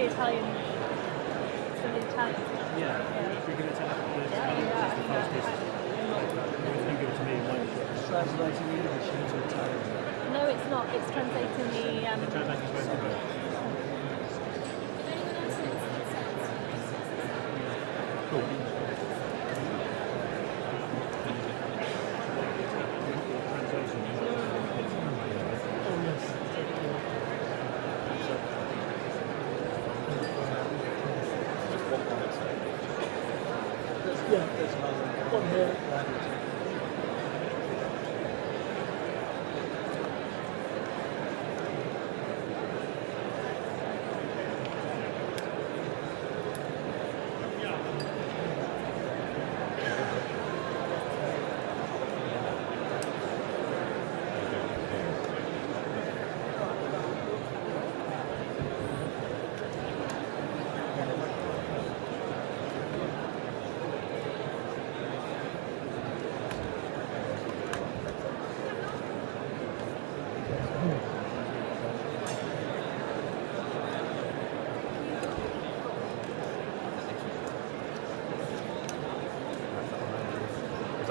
the Italian. It's the Italian. Yeah. We're going to tell the first piece. You give it to me. Translating English into Italian. No, it's not. It's translating the. Cool. Yeah, there's another one here.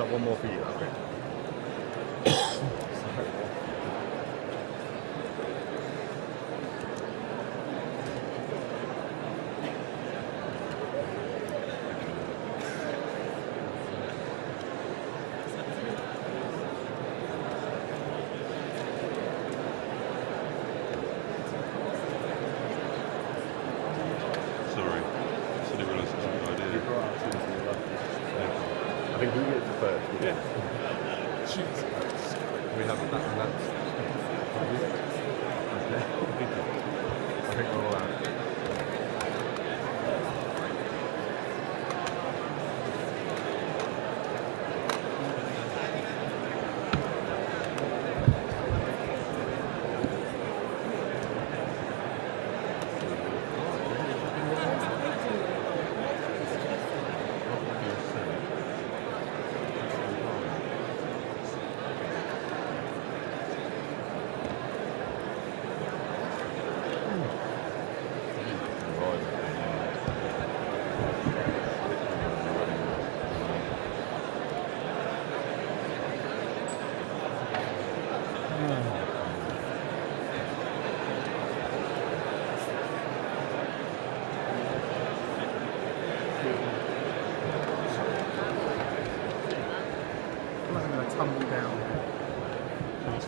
One more for you, I think. Sorry. I didn't realise it was a good idea. I think we get to first. Yeah. We have that and that's. I think we're all out.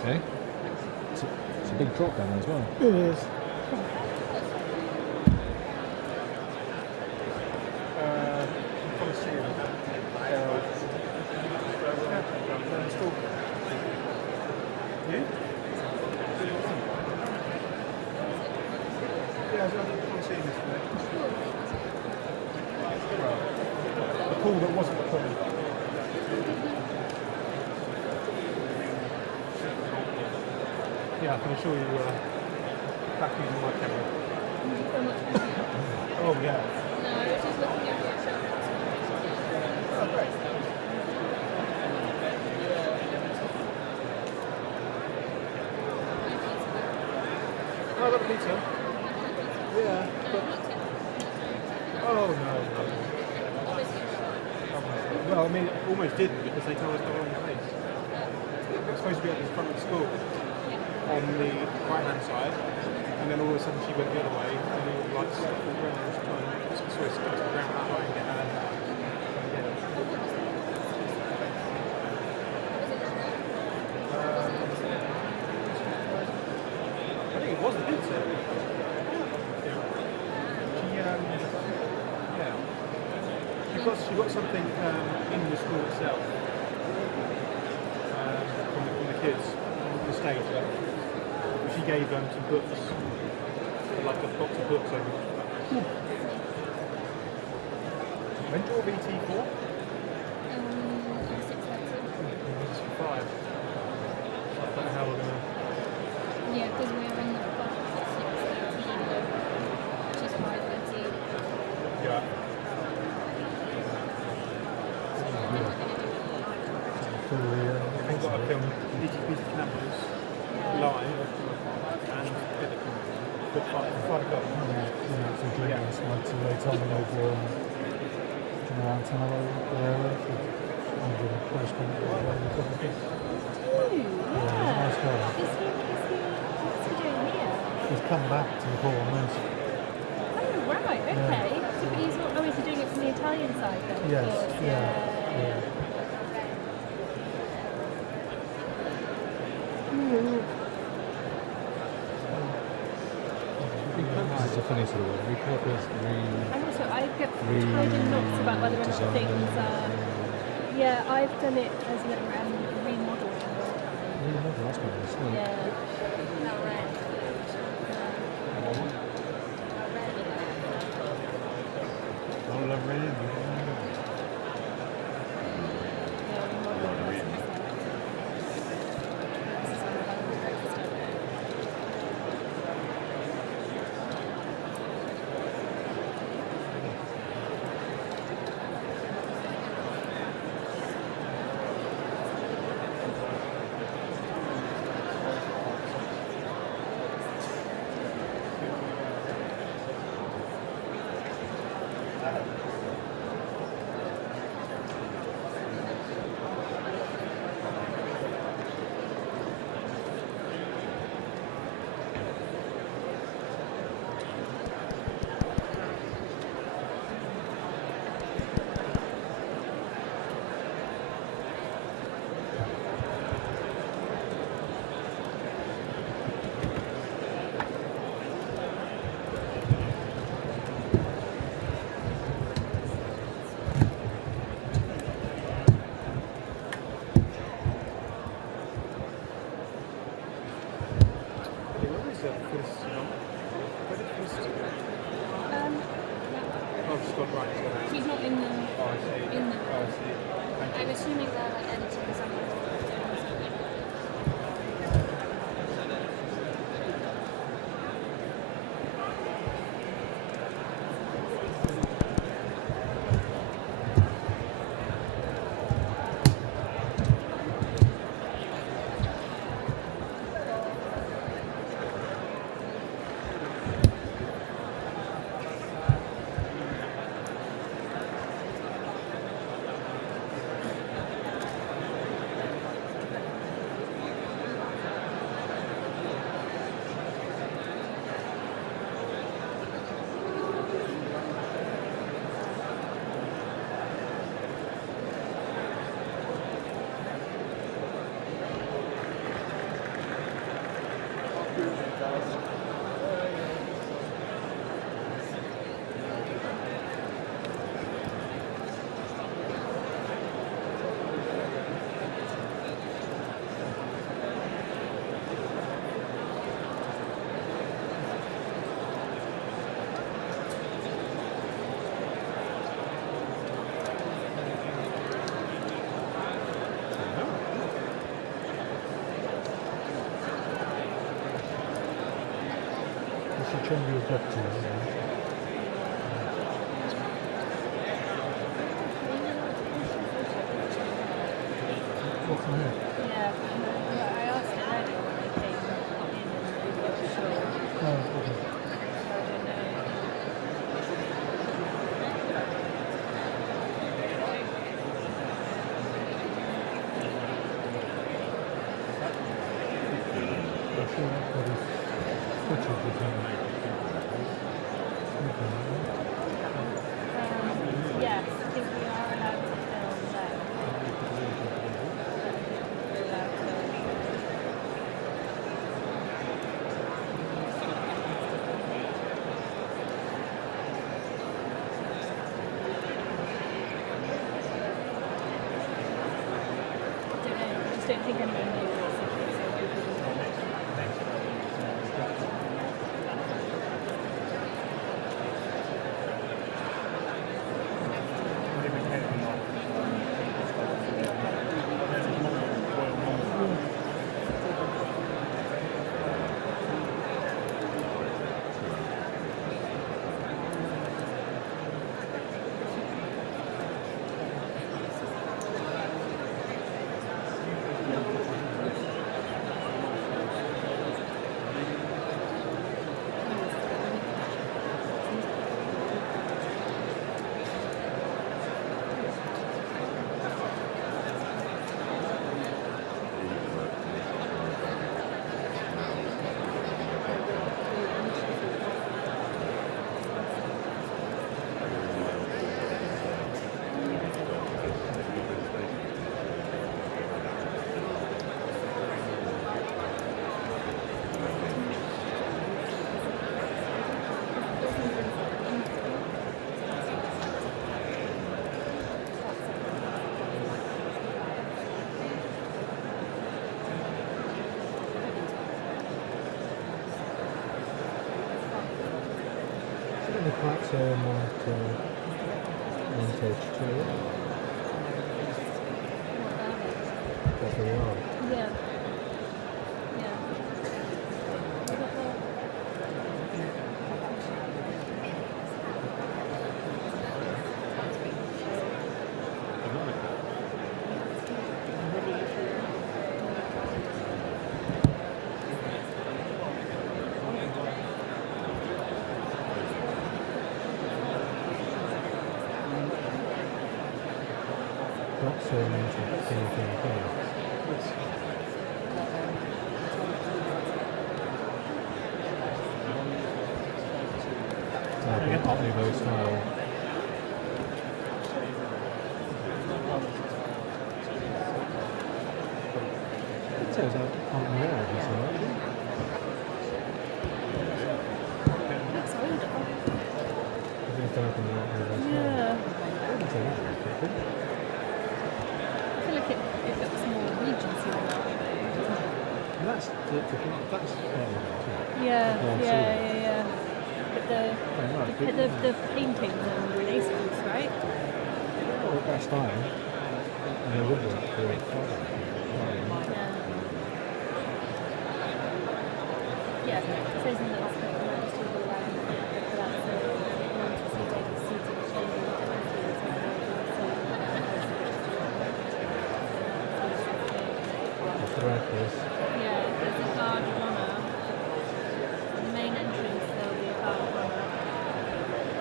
Okay. It's a big drop down as well. It is. The pool that wasn't the pool. Yeah, I can assure you back using my camera. Oh yeah. No, I was just looking at your show. Oh great. Oh, I got a pizza. Yeah, but... Oh no. Well, I mean, it almost didn't because they told us the wrong place. It was supposed to be at the front of the school on the right-hand side, and then all of a sudden she went the other way, and we were like stuck on the ground and was trying to switch to the ground that way and get out of there. I think it was the pizza. She got something in the school itself from the kids on the stage. She gave them some books, like a box of books over. When do you VT for? 5. I don't know how we're gonna. Yeah, because we're in the box at 6:30, which is 5:30. Yeah. We've got to film DTP's cameras live and edit them. Good fun. Fun club. So drinking this night, so they told me over around Itinerary area. So I'm going to first come to the coffee. Yeah. Nice guy. What's he doing here? He's come back to the Port on this. Oh, right, okay. So is he doing it from the Italian side then? Yes, Of course. yeah. This is a funny sort of way. Repurpose, And also, I get tied in knots about whether or not things are. Yeah, I've done it as a remodeling. that's nice. Yeah. He's not in the. I'm assuming they're like editing something. should change your objective. What's in here? Yeah, I asked it earlier when they came in and they were sure. Oh, okay. So I don't know. I'm sure I've got his footage with him. Yes, I think we are allowed to film there. We're allowed to. Don't know, I just don't think anyone knows this. in the platform onto Montage 2. That's where we are. Yeah. Yeah. What about the- Platform into King. Utterly very small. It says out on the wall, isn't it? Looks older. It's dark on the wall very small. Yeah. I wouldn't say that very quickly. I feel like it looks more Regency than that, doesn't it? And that's Yeah, Long yeah, ceiling. yeah, yeah. But the paintings and Renaissance, right? well, that's fine. And they would work for it. Yeah. Yeah. It says in the aspect of Majesty of the land that the Majesty takes a seat of changing That's the right place. yeah, there's a guard of honour. The main entrance there'll be a guard of honour.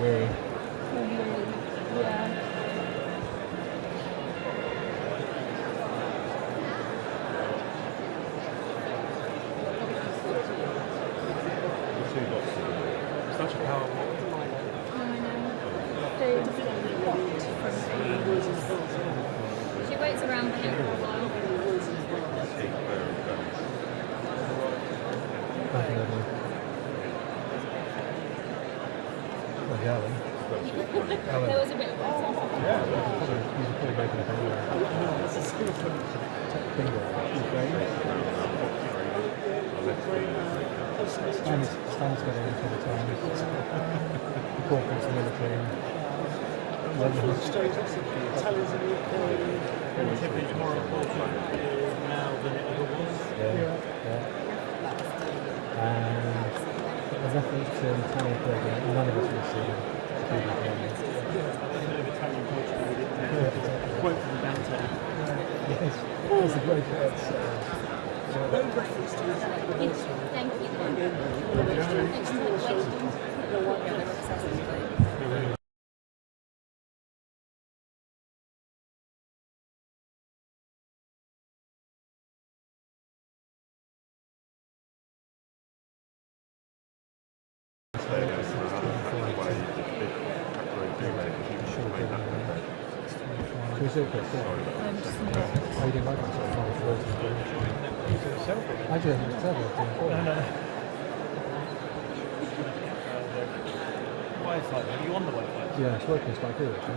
Very Yeah. Such a powerful. She waits around for him for a while. definitely. Well, yeah, then. There was a bit of Yeah, you could probably make it a bingo. Bingo. Stan's got it all the time. Corporates and military. Relatively more important now than it ever was. Yeah. And a reference to an Italian program none of us will see. Italian culture with it. Quote from Dante. Yes, it's a great No reference to his Thank you. How you doing like that? I do it myself. Wi-Fi. Are you on the Wi-Fi? Yeah, it's working. It's quite good actually.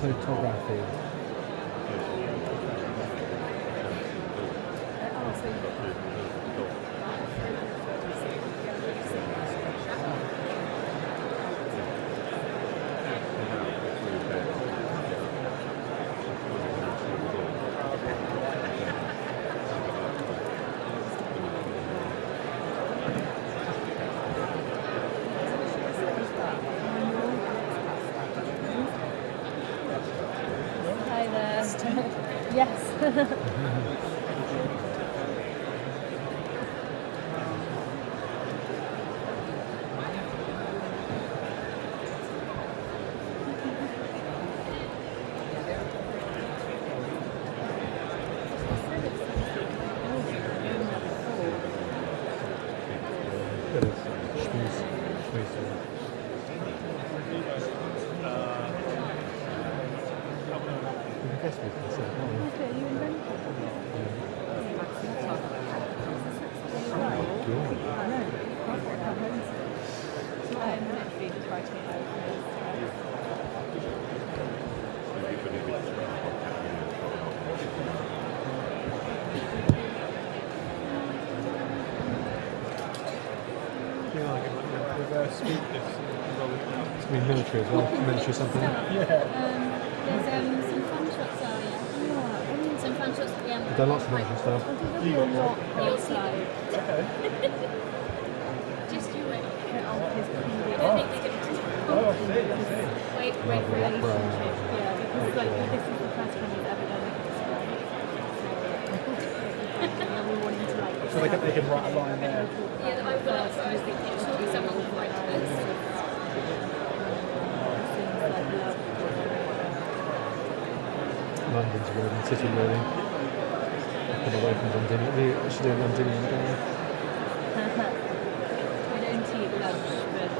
Photography. Hi there. Yes. Okay, you invented I'm literally just writing it out. speak this involved in that. It's gonna be military as well. Military something. Yeah. There's some fun shots there, yeah. Some fun shots at the end. We've done lots of military stuff. You got not You'll see them. Okay. Just you wait. on his previous I don't think they did. Oh, I see. I see. Wait for it. relationship. Yeah, because like this is the first time he's ever done it. So we want him to like. So they can write a line there. Yeah, I was thinking surely someone will write this. London's wedding, city wedding. Been away from London. Actually, a Londonian guy. I don't eat lunch, but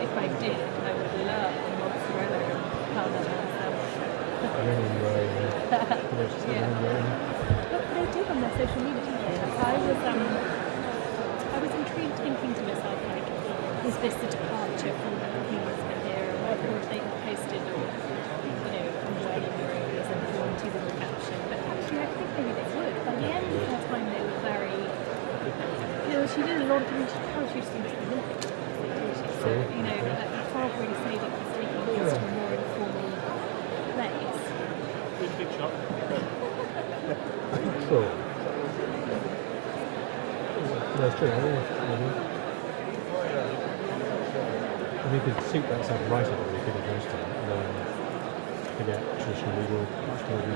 if I did, I would love a mozzarella and parmesan sandwich. Ringing Rome. Yeah. But they do on their social media, don't they? I was intrigued thinking to myself, like, is this a departure from the Queen's era? What would they have posted or, wedding rooms and warranties in the caption? But actually, I think maybe they would. By the end of her time, they were very, she did a lot of things. How she seems to be living. So, you can't really say that it's taking things to a more informal place. Big shot. Cool. That's true. And you could suit that stuff right up really good at most time, and then forget traditional legal much more than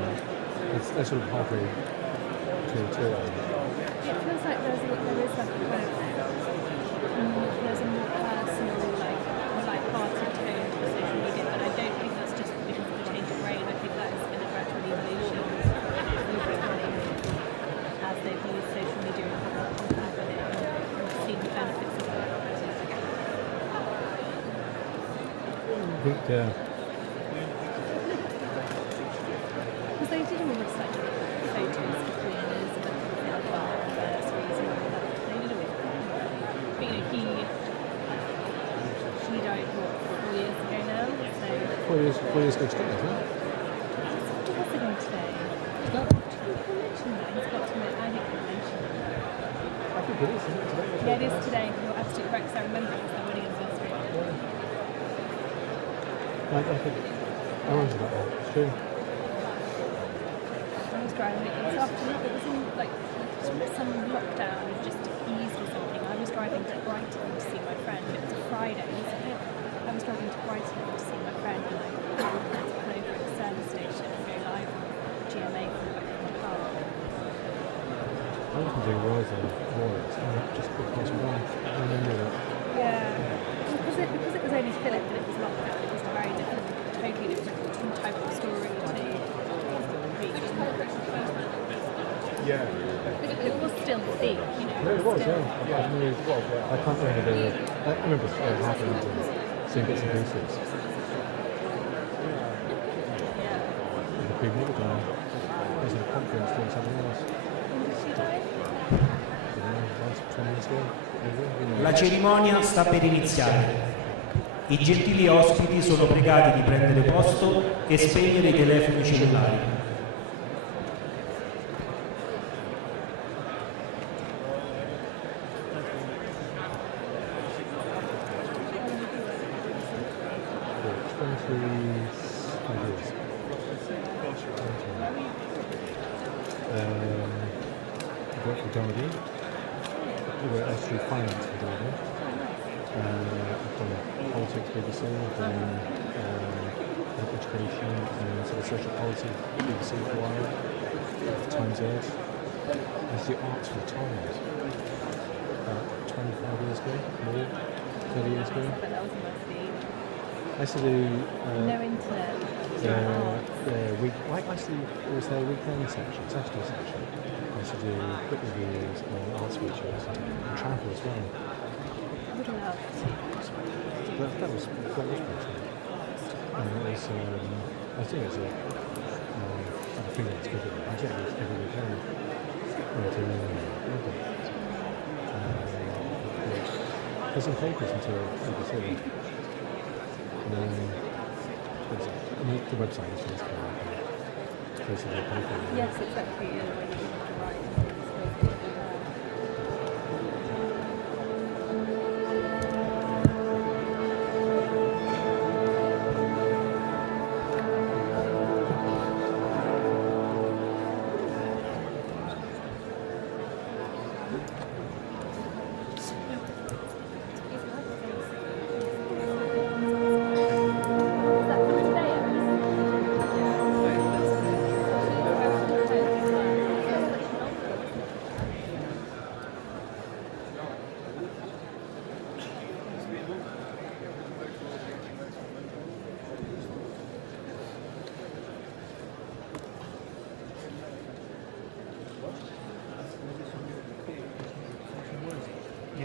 they're sort of halfway between the two of them. It feels like there is like a kind of there's a more personal, like hearted tone to social media, but I don't think that's just because of the change of reign. I think that has been a gradual evolution over time as they've used social media and seen the benefits of it. I think, Because they did almost like photos of Queen Elizabeth and anniversaries and all that. They did it. But she died 4 years ago now, so 4 years ago today, isn't it? what was it on today? Is that? People mention that. He's got to know. I think he mentioned it. I think it is, isn't it? Today? Yeah, it is today. You're absolutely correct, because I remember it was their wedding anniversary. I think I wonder about that. It's true. I was driving it this afternoon. It was in some lockdown and just eased or something. I was driving to Brighton to see my friend. It was a Friday, wasn't it? I was driving to Brighton to see my friend, and I had to pull over at the service station and go live on GMA from the back of my car. I wasn't doing Rise more. It's just because I remember that. Yeah. Because it was only Philip and it was lockdown. It was a very different, totally different type of story to read. Yeah. It was still thick, No, it was, still, yeah. I can't remember I remember happening and seeing bits and pieces. Yeah. And the Queen Mother died. I was at a conference doing something else. When did she die? I don't know, last 20 minutes ago. Maybe. La cerimonia sta per iniziare. I gentili ospiti sono pregati di prendere posto e spegnere i telefoni cellulari. I worked for Guardian. I worked actually finance for Guardian. I've done politics, BBC, I've done education and sort of social policy, BBC for a while, Times Z. I used to do arts for the Times about 25 years ago, more, 30 years ago. But that was a nice deed. I used to do No internet. it was their weekend section, Saturday section. I used to do book reviews and arts features and travel as well. I would love to. That was quite interesting. And it was, I think it's I think it's good. I think it's every weekend. There's some papers until BBC. And then the website is just basically a paper. Yes, exactly. Yeah, when you have to write.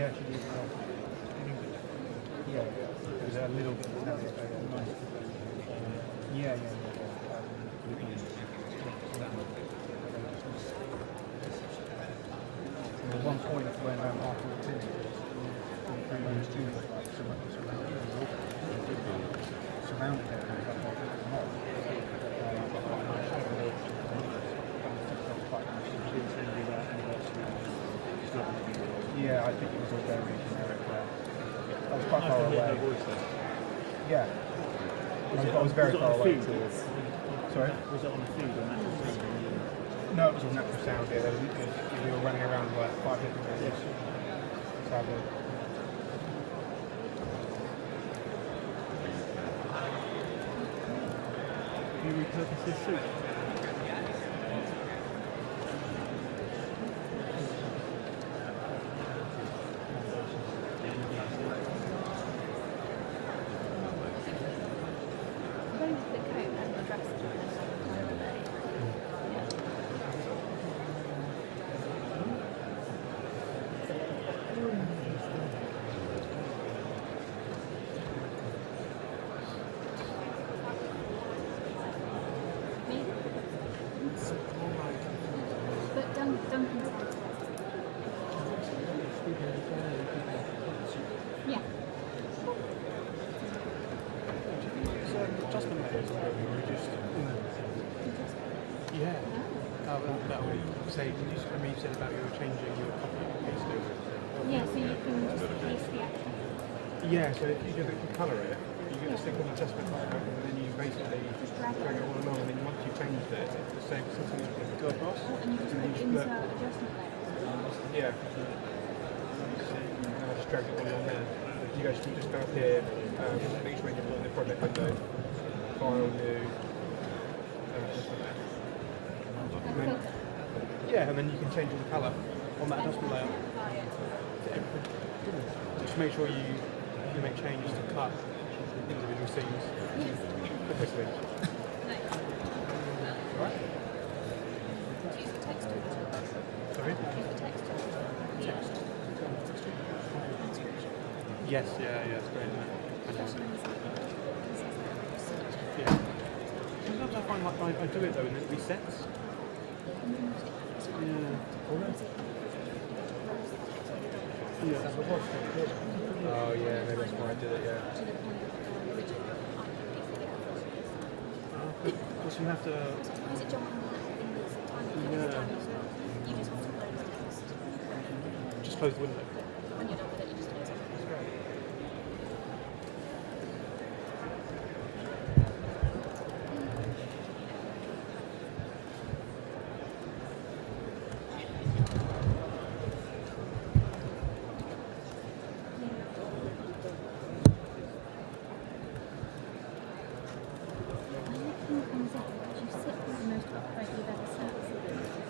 Yeah, she did. Yeah, it was a little bit of nice. Yeah. At one point when after the tennis, those two surrounded her and got her not. Yeah, I think it was all very generic there. I was quite far away. Yeah. I was very far away. Sorry? Was it on the feed or natural sound? No, it was all natural sound. Yeah, we were running around like 5 different areas. Sadly. You repurpose this suit? Yeah. Adjustment layers or just. Yeah. That would say, you said about you were changing your copy and paste over. Yeah, so you can just paste the actual. Yeah, so if you colour it, you get this thing called adjustment layer, and then you basically drag it all along, and then once you've changed it, it's the same something you can go across. And you just put insert adjustment layers. Yeah. And I just drag it all along there. You guys can just go up here, make sure you put in the project window, file new, adjustment layer. And then, yeah, and then you can change the colour on that adjustment layer. Just make sure you make changes to cut individual seams. Quickly. Alright? Sorry? Yes, yeah, it's great, isn't it? Yeah. Sometimes I find like I do it though and it resets. Oh yeah, maybe that's why I did it, yeah. Because you have to... Yeah. Just close the window.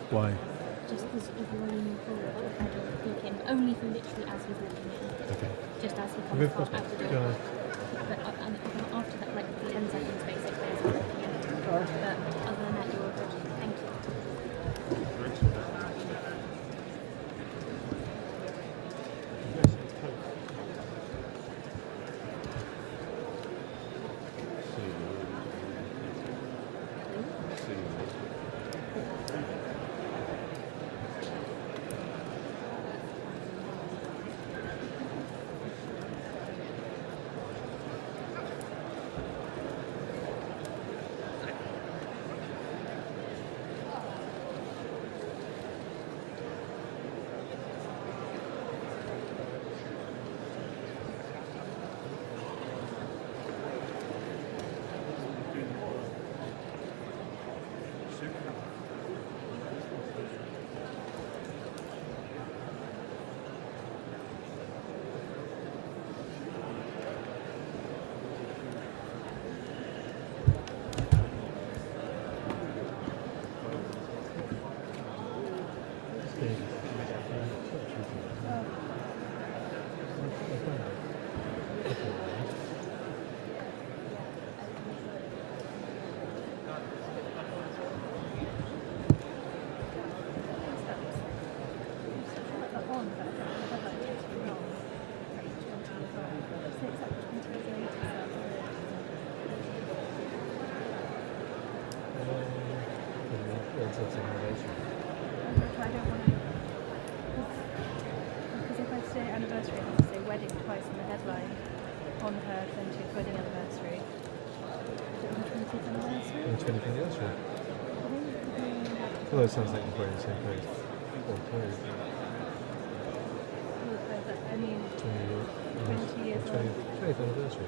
Why? Just because if you're leaning forward, the pedal will peek in, only for literally as he's walking in. Okay. Just as he Move comes past out me. the door. But after that, like 10 seconds basically, as he's walking in. But other than that, you're all good. Thank you. that's an anniversary. I don't want to. Because if I say anniversary, I have to say wedding twice in the headline on her 20th wedding anniversary. Is it on her 20th anniversary? On the 20th anniversary. Although it sounds like you're wearing the same place. Or clothes. I mean, 20 years on. 20th anniversary.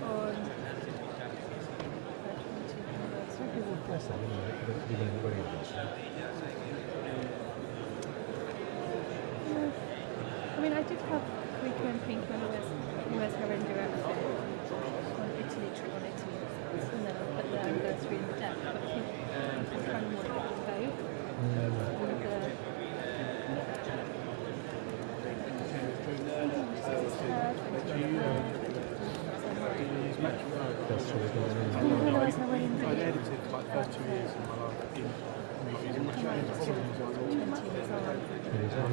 On her 20th anniversary. Some people bless that, you know, they don't the wedding anniversary. I mean, I did have Rico and Pink when he wears her India outfit on Italy, trip on Italy, and then I'll put the anniversary in the deck. But I think I'm trying to want to get both. That's what we're doing. I didn't realise how weddings I'd are. edited like first 2 years of my life in movies and watched it. 20 years on.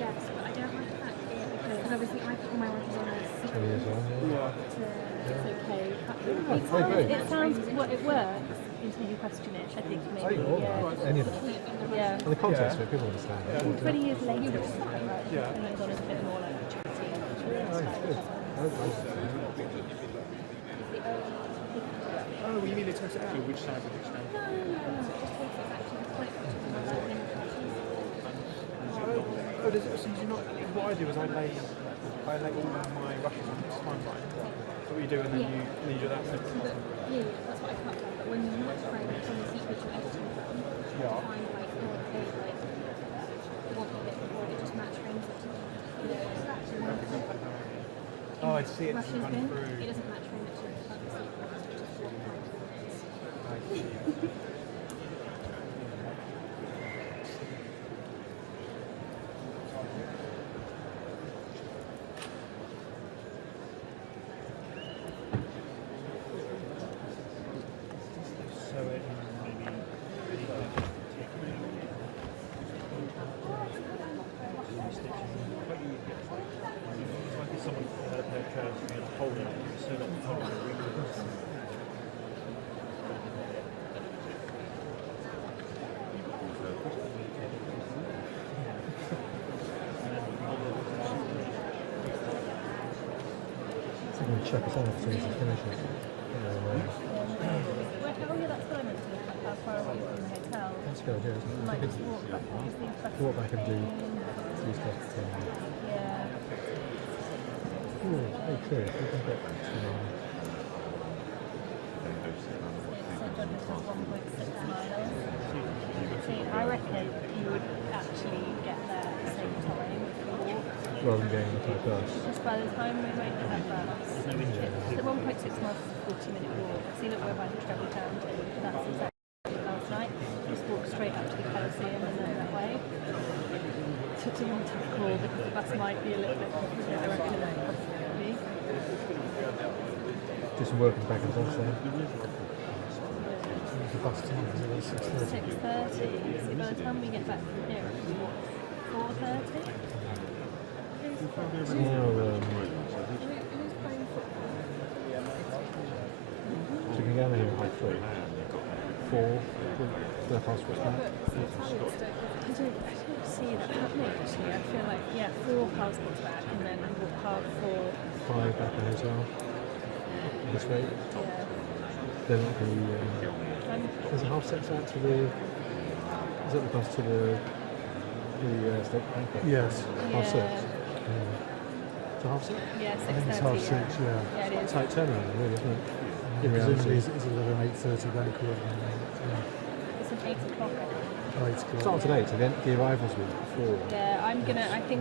Yes, but I don't like that because obviously I put all my work on as 20 years on, yeah. It's okay. I agree. It sounds it works until you question it. I think maybe. Any of them. Yeah. And the context of it, people understand it. 20 years later, it's fine. Right? 20 years on is a bit more like chatty. Oh, you mean they test it out? Which side of it stand? Oh, does it, so you not, what I do is I lay all of my rushes on this timeline. So what you do and then you do that. Yeah, that's what I can't do. But when you match frames on the secret to editing button, find like all of those like one of it before it just match frames it. Oh, I see it Rushes run bin, through. it doesn't match frame it to the secret, it's just one point. I see. Check us out as soon as it finishes. Oh yeah, that's what I meant to look at. How far away from the hotel? That's a good idea, isn't it? Might just walk back. Walk back and do stuff. Yeah. Ooh, okay, we can get to St. George's is 1.6 miles. See, I reckon you would actually get there at the same time if you walk. rather than going into a bus. Just by the time we wait for that bus, the 1.6 miles is a 40-minute walk. See, look, we're about to travel down to, that's exactly last night. Just walk straight up to the Coliseum and then that way. So it's a really tough call because the bus might be a little bit, I reckon it might be. Do some working back and forth there. The bus time is 6:30. 6:30. See, by the time we get back from here, it will be 4:30. So you can get out of here at like 3, 4, left hospital back. I don't see that happening actually. I feel like, 4 passports back and then walk half 4. 5 back to the hotel. This way. Yeah. Then there's a half 6 out to the. Is that the bus to the state banquet? Yes. Half 6. To half 6? Yeah, 6:30. I think it's half 6, yeah. Yeah, it is. Tight turnaround, really, isn't it? In Presumably reality. it's 11, 8:30 banquet. It's an 8 o'clock. Oh, 8 o'clock. Start today, so the arrivals were before. Yeah, I think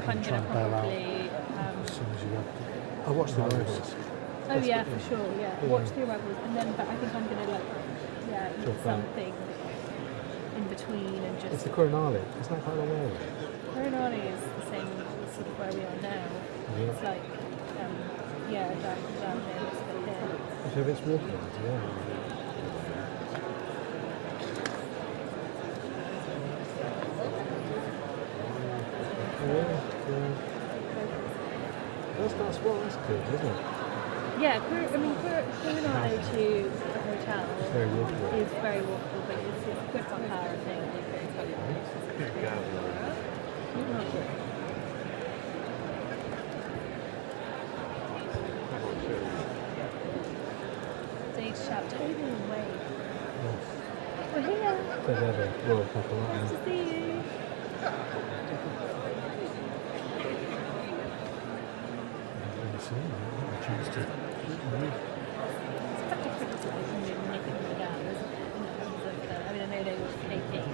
I'm Try gonna and bail out. probably. As soon as you have to. I watched the arrivals. Oh yeah, for sure. Yeah, watch the arrivals, and then but I think I'm gonna eat Chop out. something in between and It's just. the Coronale. Isn't that quite a long way away? Coronale is the same sort of where we are now. Yeah. It's like down here, it's a bit here. So if it's walking, yeah. That's good, isn't it? Yeah, Coronale to a hotel hotel very walkable. is very walkable, but it's a good rush hour thing. Stage shout, Toby and Wade. We're here. They're there, the royal couple, aren't Nice they? to see you. So, I haven't had a chance to move. It's such a criticism of nipping them down, isn't it? In terms of the, I mean, I know they were taking.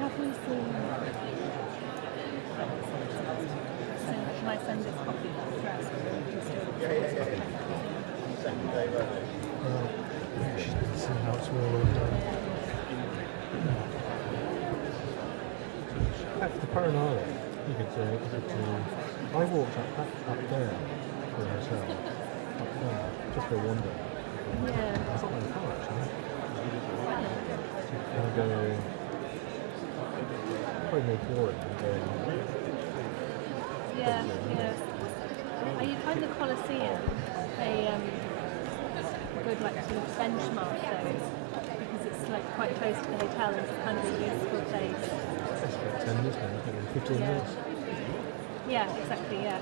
Have we seen? So my son just copied that dress. Well, she's been seeing how it's all over. That's the Paranara. You could say, I walked up there for the hotel. Up there, just for one day. Yeah. It's not very far actually. And I go, probably more boring than going. Yeah, yeah. I find the Colosseum a good like sort of benchmark though, because it's like quite close to the hotel and it's kind of a useful place. It's about 10 minutes now, I think, 15 Yeah. minutes. Yeah, exactly, yeah.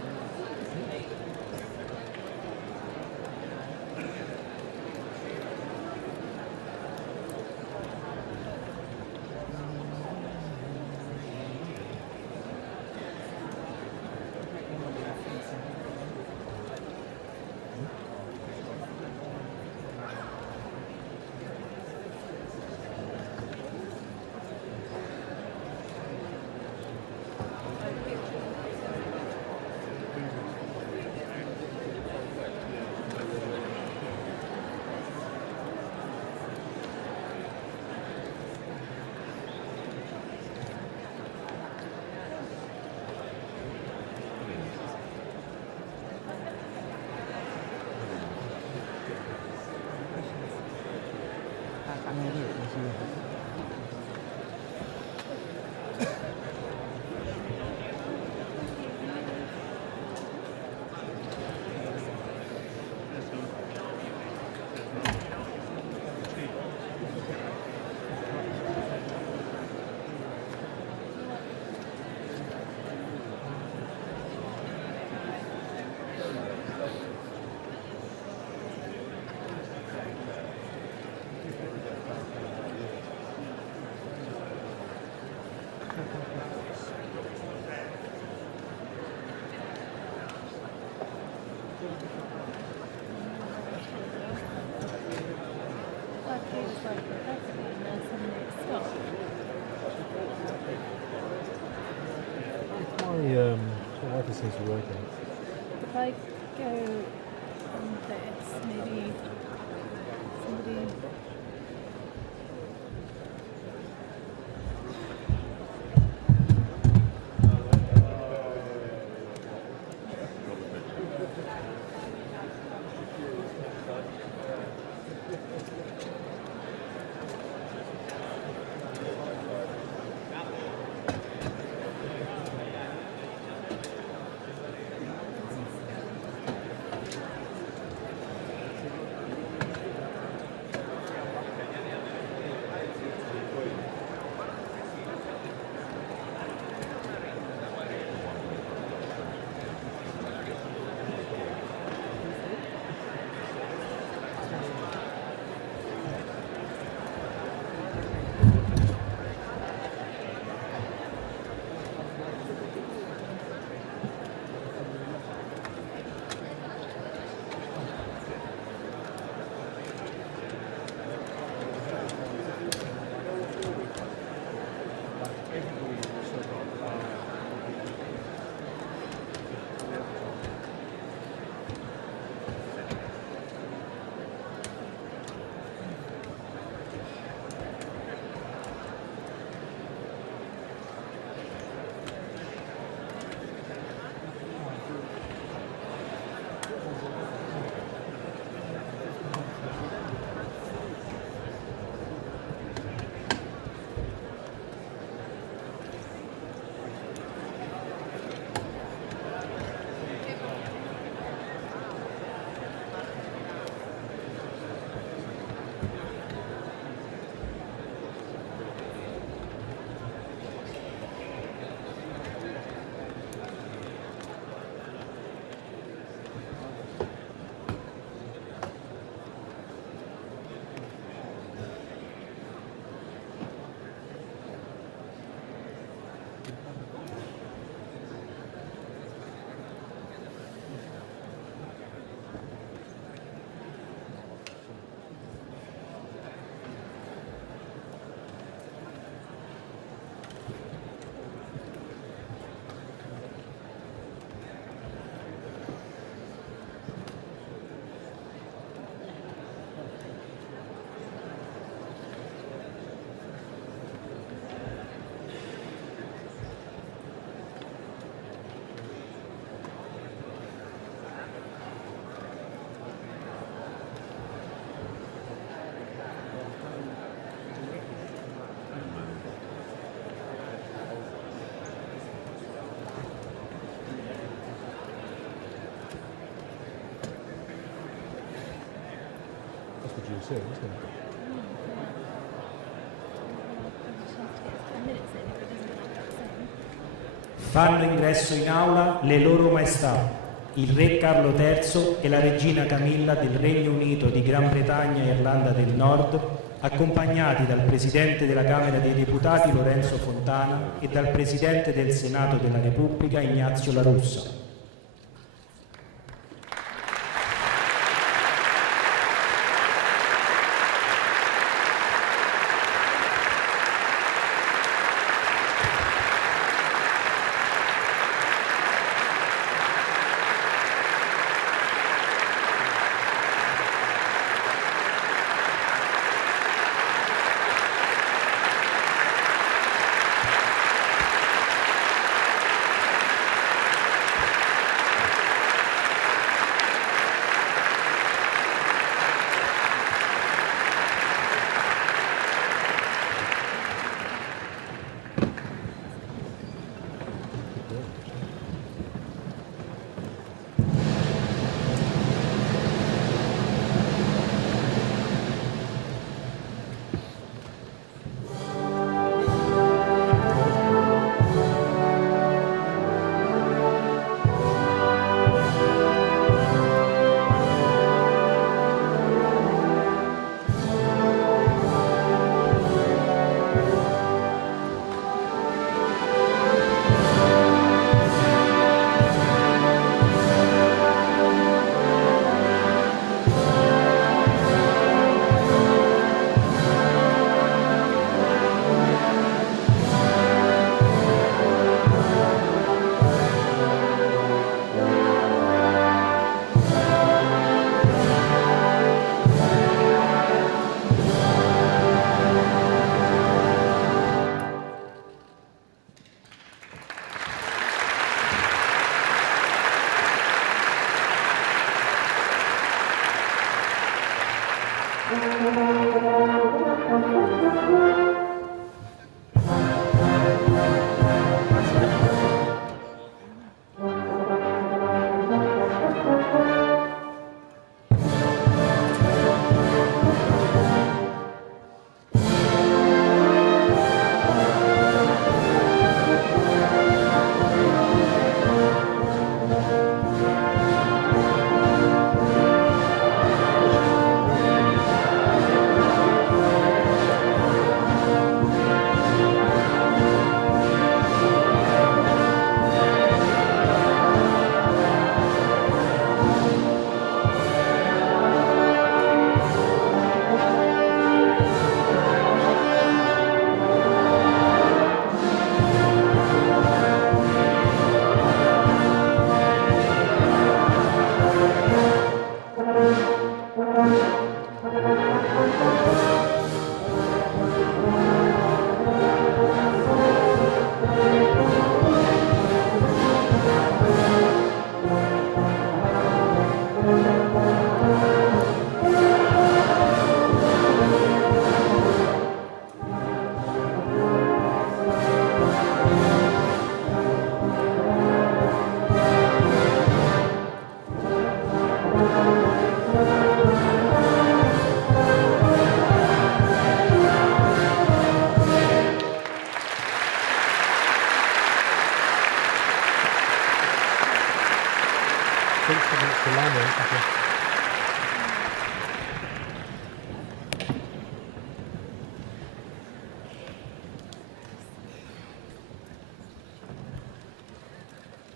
My wife seems to be working. If I go on this, maybe somebody. for due soon, isn't it? 10 minutes in if it doesn't like that soon. Fanno ingresso in aula le loro maestà, il re Carlo III e la regina Camilla del Regno Unito di Gran Bretagna e Irlanda del Nord, accompagnati dal Presidente della Camera dei Deputati Lorenzo Fontana e dal Presidente del Senato della Repubblica Ignazio La Russa.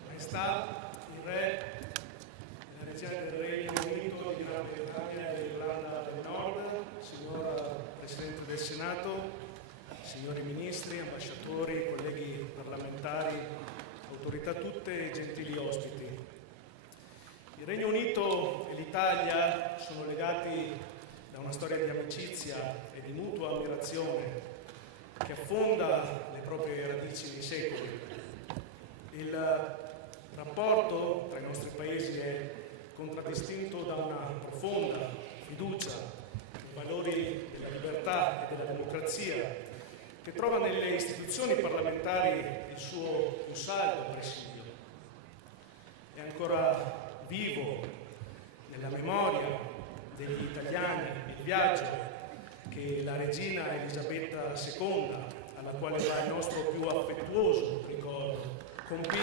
Maestà, il re, la regina del Regno Unito di Gran Bretagna e Irlanda del Nord, signora Presidente del Senato, signori ministri, ambasciatori, colleghi parlamentari, autorità tutte e gentili ospiti. Il Regno Unito e l'Italia sono legati da una storia di amicizia e di mutua ammirazione che affonda le proprie radici nei secoli. Il rapporto tra i nostri paesi è contraddistinto da una profonda fiducia nei valori della libertà e della democrazia, che trova nelle istituzioni parlamentari il suo più saldo presidio. È ancora vivo nella memoria degli italiani il viaggio che la regina Elisabetta II, alla quale va il nostro più affettuoso ricordo, compì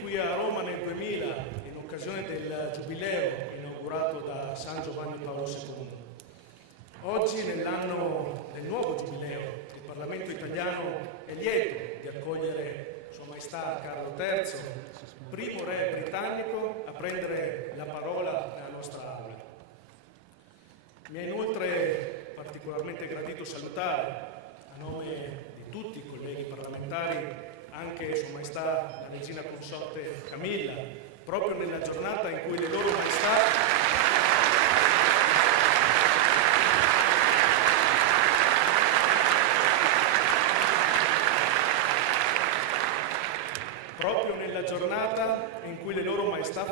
qui a Roma nel 2000 in occasione del giubileo inaugurato da San Giovanni Paolo II. Oggi, nell'anno del nuovo giubileo, il Parlamento italiano è lieto di accogliere Sua Maestà Carlo III, primo re britannico a prendere la parola nella nostra aula. Mi è inoltre particolarmente gradito salutare, a nome di tutti i colleghi parlamentari, anche Sua Maestà la Regina Consorte Camilla, proprio nella giornata in cui le loro maestà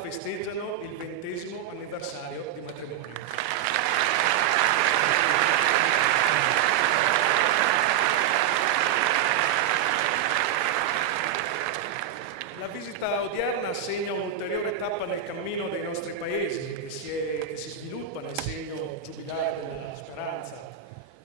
festeggiano il 20° anniversario di matrimonio. La visita odierna segna un'ulteriore tappa nel cammino dei nostri paesi che si sviluppa nel segno giubilare della speranza.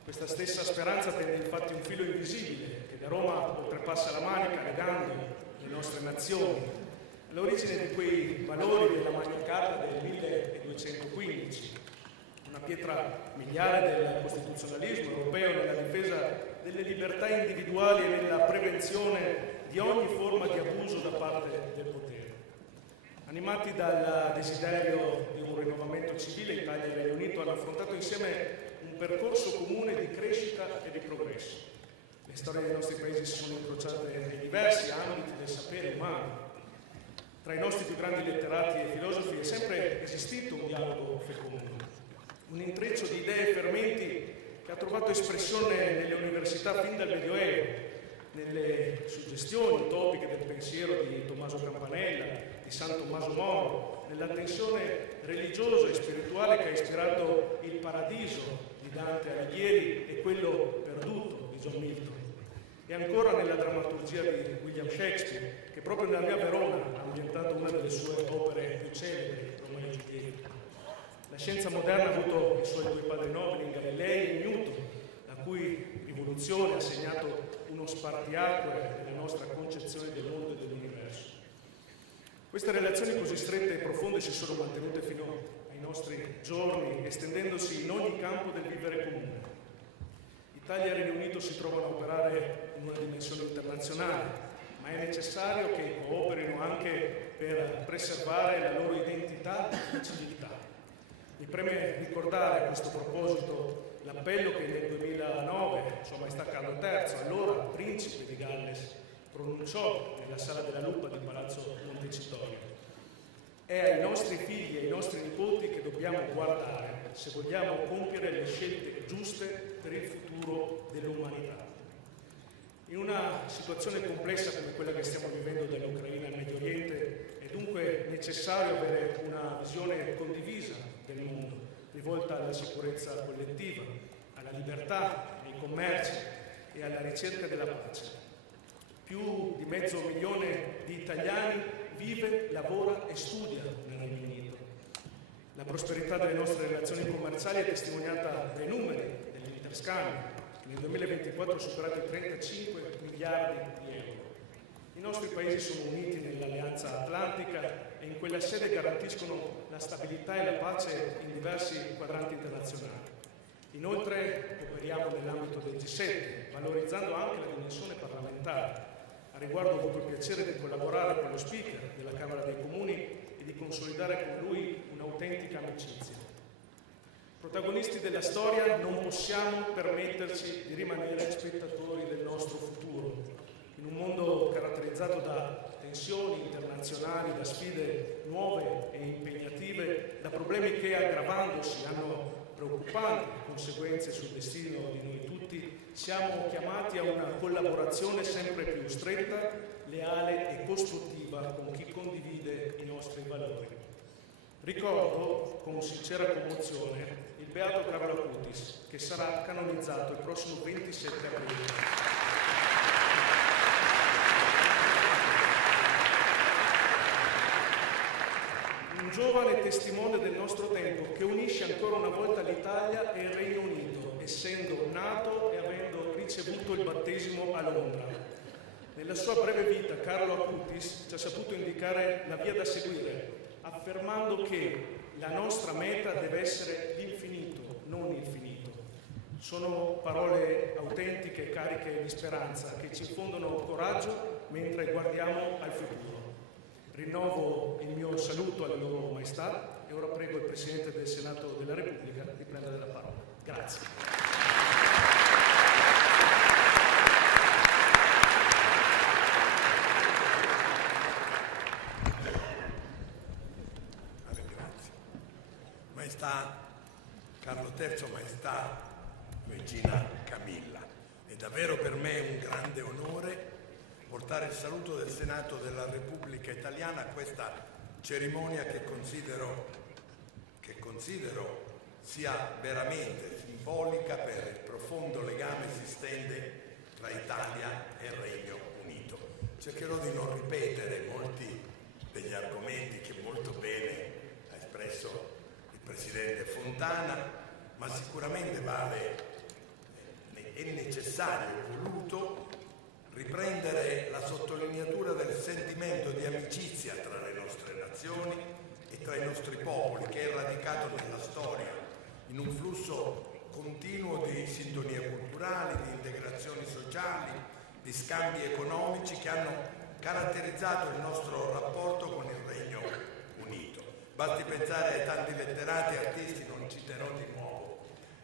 Questa stessa speranza tende infatti un filo invisibile che da Roma oltrepassa la Manica, legando le nostre nazioni, all'origine di quei valori della Magna Carta del 1215, una pietra miliare del costituzionalismo europeo nella difesa delle libertà individuali e nella prevenzione di ogni forma di abuso da parte del potere. Animati dal desiderio di un rinnovamento civile, Italia e Regno Unito hanno affrontato insieme un percorso comune di crescita e di progresso. Le storie dei nostri paesi si sono incrociate nei diversi ambiti del sapere umano. Tra i nostri più grandi letterati e filosofi è sempre esistito un dialogo fecondo, un intreccio di idee e fermenti che ha trovato espressione nelle università fin dal Medioevo, nelle suggestioni utopiche del pensiero di Tommaso Campanella, di San Tommaso Moro, nella tensione religiosa e spirituale che ha ispirato il Paradiso di Dante Alighieri e quello perduto di John Milton, e ancora nella drammaturgia di William Shakespeare, che proprio nella mia Verona ha ambientato una delle sue opere più celebri, Romeo e Giulietta. La scienza moderna ha avuto i suoi due padri nobili in Galilei e Newton, la cui rivoluzione ha segnato uno spartiacque della nostra concezione del mondo e dell'universo. Queste relazioni così strette e profonde si sono mantenute fino ai nostri giorni, estendendosi in ogni campo del vivere comune. Italia e Regno Unito si trovano a operare in una dimensione internazionale, ma è necessario che cooperino anche per preservare la loro identità e civiltà. Mi preme ricordare a questo proposito l'appello che nel 2009 Sua Maestà Carlo III, allora principe di Galles, pronunciò nella Sala della Lupa di Palazzo Montecitorio. È ai nostri figli e ai nostri nipoti che dobbiamo guardare se vogliamo compiere le scelte giuste per il futuro dell'umanità. In una situazione complessa come quella che stiamo vivendo dall'Ucraina al Medio Oriente è dunque necessario avere una visione condivisa del mondo, rivolta alla sicurezza collettiva, alla libertà nei commerci e alla ricerca della pace. Più di 500.000 di italiani vive, lavora e studia nel Regno Unito. La prosperità delle nostre relazioni commerciali è testimoniata dai numeri degli interscambi, che nel 2024 sono superati i 35 miliardi di euro. I nostri paesi sono uniti nell'Alleanza Atlantica e in quella sede garantiscono la stabilità e la pace in diversi quadranti internazionali. Inoltre operiamo nell'ambito del G7, valorizzando anche la dimensione parlamentare. A riguardo ho avuto il piacere di collaborare con lo Speaker della Camera dei Comuni e di consolidare con lui un'autentica amicizia. Protagonisti della storia, non possiamo permetterci di rimanere spettatori del nostro futuro. In un mondo caratterizzato da tensioni internazionali, da sfide nuove e impegnative, da problemi che aggravandosi hanno preoccupanti conseguenze sul destino di noi tutti, siamo chiamati a una collaborazione sempre più stretta, leale e costruttiva con chi condivide i nostri valori. Ricordo con sincera commozione il Beato Carlo Acutis, che sarà canonizzato il prossimo 27 aprile. Un giovane testimone del nostro tempo che unisce ancora una volta l'Italia e il Regno Unito, essendo nato e avendo ricevuto il battesimo a Londra. Nella sua breve vita Carlo Acutis ci ha saputo indicare la via da seguire, affermando che la nostra meta deve essere l'infinito, non il finito. Sono parole autentiche e cariche di speranza che ci infondono coraggio mentre guardiamo al futuro. Rinnovo il mio saluto alle loro maestà e ora prego il Presidente del Senato della Repubblica di prendere la parola. Grazie. Grazie. Maestà Carlo III, Maestà Regina Camilla, è davvero per me un grande onore portare il saluto del Senato della Repubblica Italiana a questa cerimonia che considero sia veramente simbolica per il profondo legame esistente tra Italia e Regno Unito. Cercherò di non ripetere molti degli argomenti che molto bene ha espresso il Presidente Fontana, ma sicuramente è necessario e voluto riprendere la sottolineatura del sentimento di amicizia tra le nostre nazioni e tra i nostri popoli, che è radicato nella storia, in un flusso continuo di sintonie culturali, di integrazioni sociali, di scambi economici che hanno caratterizzato il nostro rapporto con il Regno Unito. Basti pensare ai tanti letterati e artisti, non citerò di nuovo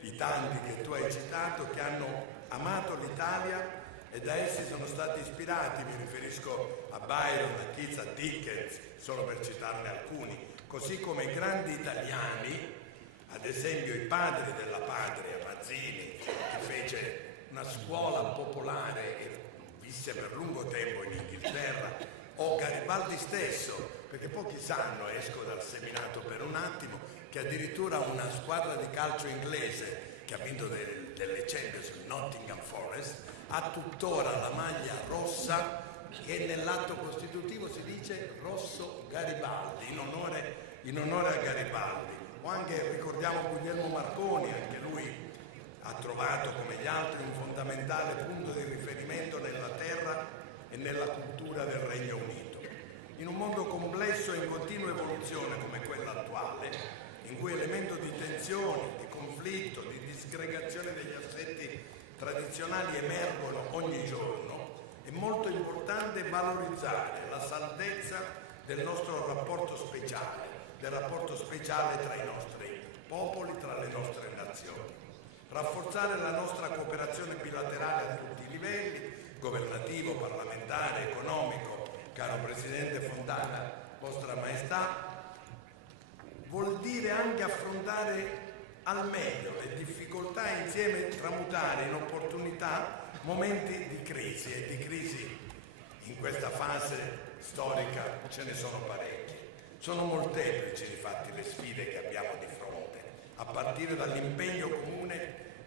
i tanti che tu hai citato, che hanno amato l'Italia e da essi sono stati ispirati. Mi riferisco a Byron, a Keats, a Dickens, solo per citarne alcuni, così come i grandi italiani, ad esempio i padri della patria, Mazzini, che fece una scuola popolare e visse per lungo tempo in Inghilterra, o Garibaldi stesso, perché pochi sanno, esco dal seminato per un attimo, che addirittura una squadra di calcio inglese che ha vinto delle Champions, il Nottingham Forest, ha tuttora la maglia rossa che nell'atto costitutivo si dice Rosso Garibaldi, in onore a Garibaldi. O anche ricordiamo Guglielmo Marconi, anche lui ha trovato come gli altri un fondamentale punto di riferimento nella terra e nella cultura del Regno Unito. In un mondo complesso e in continua evoluzione come quello attuale, in cui elemento di tensione, di conflitto, di disgregazione degli assetti tradizionali emergono ogni giorno, è molto importante valorizzare la saldezza del nostro rapporto speciale, del rapporto speciale tra i nostri popoli, tra le nostre nazioni. Rafforzare la nostra cooperazione bilaterale a tutti i livelli, governativo, parlamentare, economico, caro Presidente Fontana, Vostra Maestà, vuol dire anche affrontare al meglio le difficoltà e insieme tramutare in opportunità momenti di crisi, e di crisi in questa fase storica ce ne sono parecchie. Sono molteplici infatti le sfide che abbiamo di fronte, a partire dall'impegno comune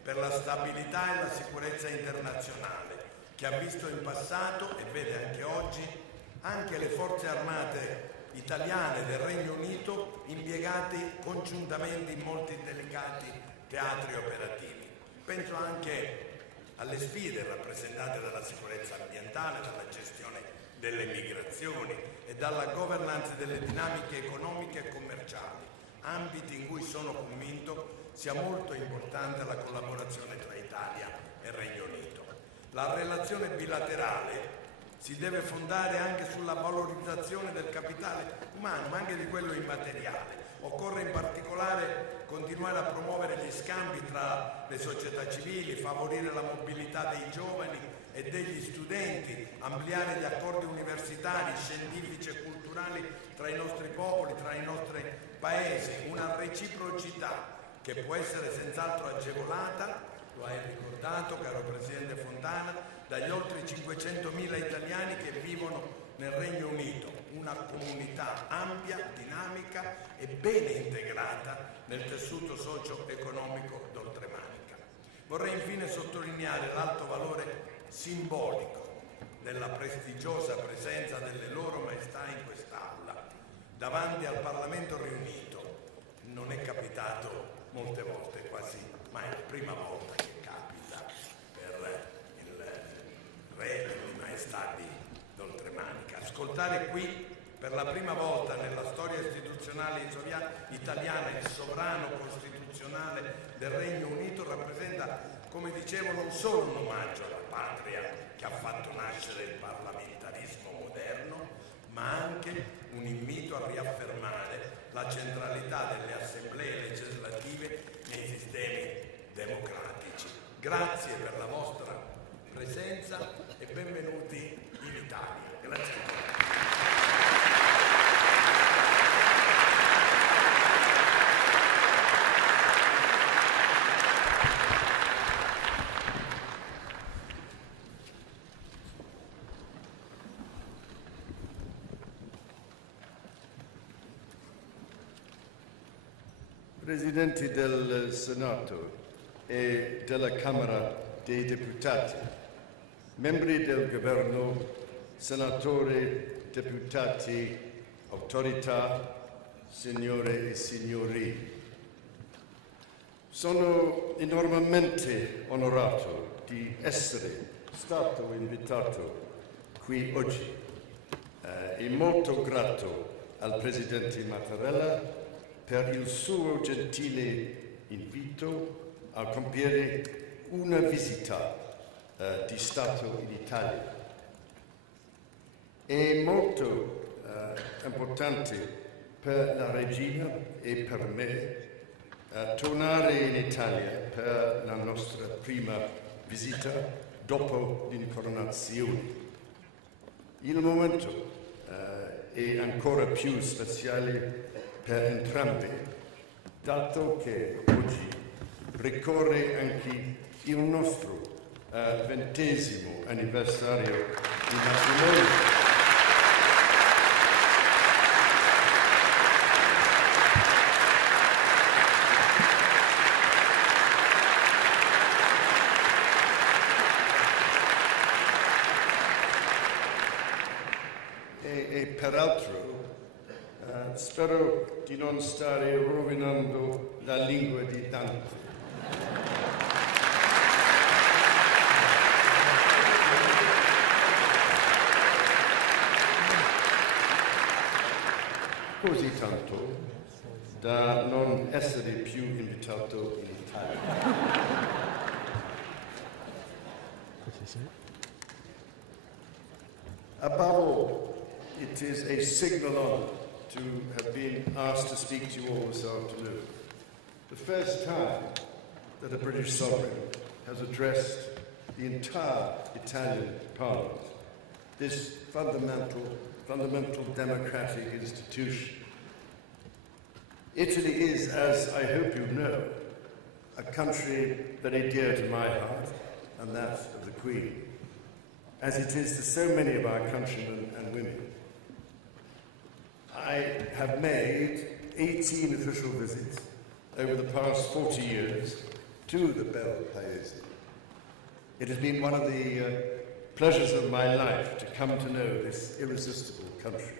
per la stabilità e la sicurezza internazionale, che ha visto in passato e vede anche oggi anche le forze armate italiane del Regno Unito impiegati congiuntamente in molti delicati teatri operativi. Penso anche alle sfide rappresentate dalla sicurezza ambientale, dalla gestione delle migrazioni e dalla governance delle dinamiche economiche e commerciali, ambiti in cui sono convinto sia molto importante la collaborazione tra Italia e Regno Unito. La relazione bilaterale si deve fondare anche sulla valorizzazione del capitale umano, ma anche di quello immateriale. Occorre in particolare continuare a promuovere gli scambi tra le società civili, favorire la mobilità dei giovani e degli studenti, ampliare gli accordi universitari, scientifici e culturali tra i nostri popoli, tra i nostri paesi, una reciprocità che può essere senz'altro agevolata, lo hai ricordato, caro Presidente Fontana, dagli oltre 500.000 italiani che vivono nel Regno Unito, una comunità ampia, dinamica e bene integrata nel tessuto socio-economico d'oltremanica. Vorrei infine sottolineare l'alto valore simbolico della prestigiosa presenza delle loro maestà in quest'Aula, davanti al Parlamento riunito. Non è capitato molte volte, quasi mai, è la prima volta che capita per il re e le maestà d'oltremanica. Ascoltare qui per la prima volta nella storia istituzionale italiana il sovrano costituzionale del Regno Unito rappresenta, come dicevo, non solo un omaggio alla patria che ha fatto nascere il parlamentarismo moderno, ma anche un invito a riaffermare la centralità delle assemblee legislative nei sistemi democratici. Grazie per la vostra presenza e benvenuti in Italia. Grazie. Presidenti del Senato e della Camera dei Deputati, membri del Governo, senatori, deputati, autorità, signore e signori, sono enormemente onorato di essere stato invitato qui oggi e molto grato al Presidente Mattarella per il suo gentile invito a compiere una visita di Stato in Italia. È molto importante per la Regina e per me tornare in Italia per la nostra prima visita dopo l'incoronazione. Il momento è ancora più speciale per entrambi, dato che oggi ricorre anche il nostro 20° anniversario di matrimonio. E peraltro spero di non stare rovinando la lingua di Dante. Così tanto da non essere più invitato in Italia. Above all, it is a signal honor to have been asked to speak to you all this afternoon. The first time that a British sovereign has addressed the entire Italian Parliament, this fundamental democratic institution. Italy is, as I hope you know, a country very dear to my heart, and that of the Queen, as it is to so many of our countrymen and women. I have made 18 official visits over the past 40 years to the Bel Paese. It has been one of the pleasures of my life to come to know this irresistible country.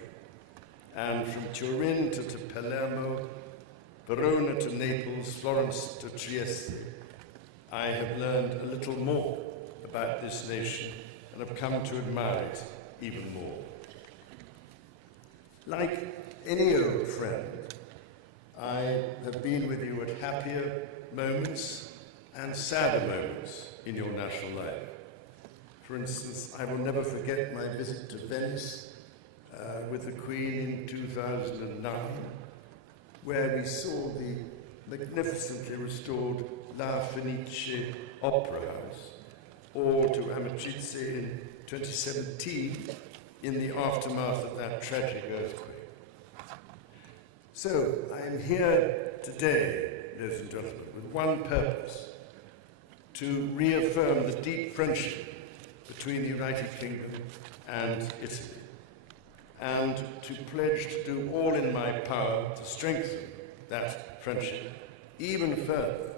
And from Turin to Palermo, Verona to Naples, Florence to Trieste, I have learned a little more about this nation and have come to admire it even more. Like any old friend, I have been with you at happier moments and sadder moments in your national life. For instance, I will never forget my visit to Venice with the Queen in 2009, where we saw the magnificently restored La Fenice Opera House, or to Majesty in 2017 in the aftermath of that tragic earthquake. So, I am here today, ladies and gentlemen, with one purpose: to reaffirm the deep friendship between the United Kingdom and Italy. and to pledge to do all in my power to strengthen that friendship even further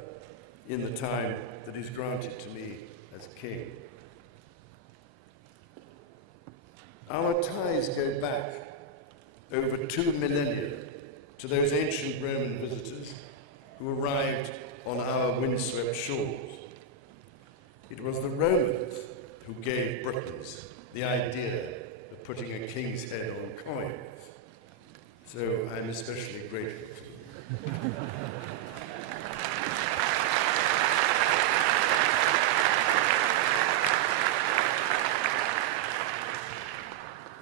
in the time that is granted to me as king. Our ties go back over 2 millennia to those ancient Roman visitors who arrived on our windswept shores. It was the Romans who gave Britons the idea of putting a king's head on coins, so I'm especially grateful to them.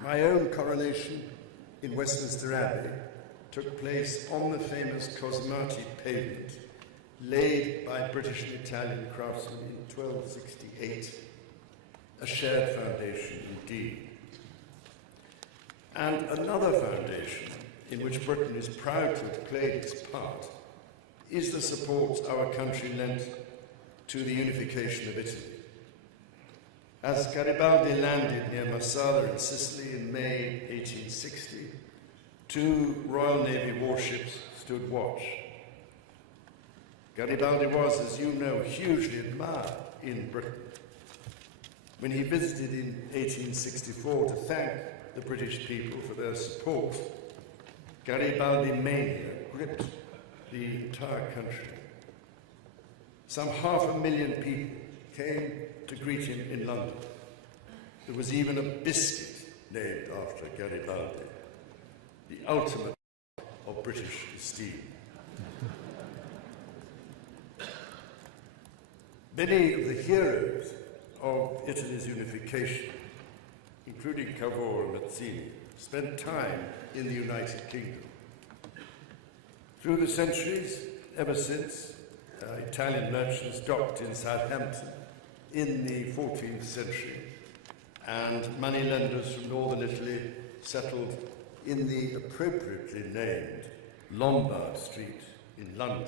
My own coronation in Westminster Abbey took place on the famous Cosmati pavement, laid by British and Italian craftsmen in 1268, a shared foundation indeed. And another foundation in which Britain is proud to have played its part is the support our country lent to the unification of Italy. As Garibaldi landed near Marsala in Sicily in May 1860, 2 Royal Navy warships stood watch. Garibaldi was, as you know, hugely admired in Britain. When he visited in 1864 to thank the British people for their support, Garibaldi mania gripped the entire country. Some 500,000 people came to greet him in London. There was even a biscuit named after Garibaldi, the ultimate of British esteem. Many of the heroes of Italy's unification, including Cavour and Mazzini, spent time in the United Kingdom. Through the centuries, ever since, Italian merchants docked in Southampton in the 14th century, and moneylenders from northern Italy settled in the appropriately named Lombard Street in London.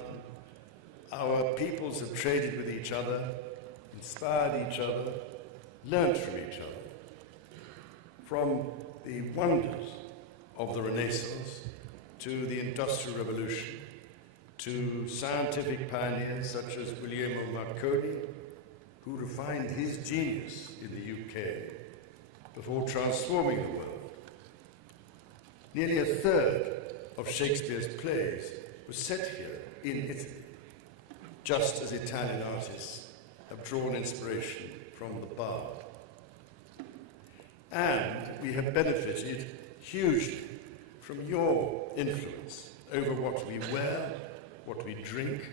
Our peoples have traded with each other, inspired each other, learnt from each other. From the wonders of the Renaissance to the Industrial Revolution, to scientific pioneers such as Guglielmo Marconi, who refined his genius in the UK before transforming the world. Nearly a third of Shakespeare's plays were set here in Italy, just as Italian artists have drawn inspiration from the Bard. And we have benefited hugely from your influence over what we wear, what we drink,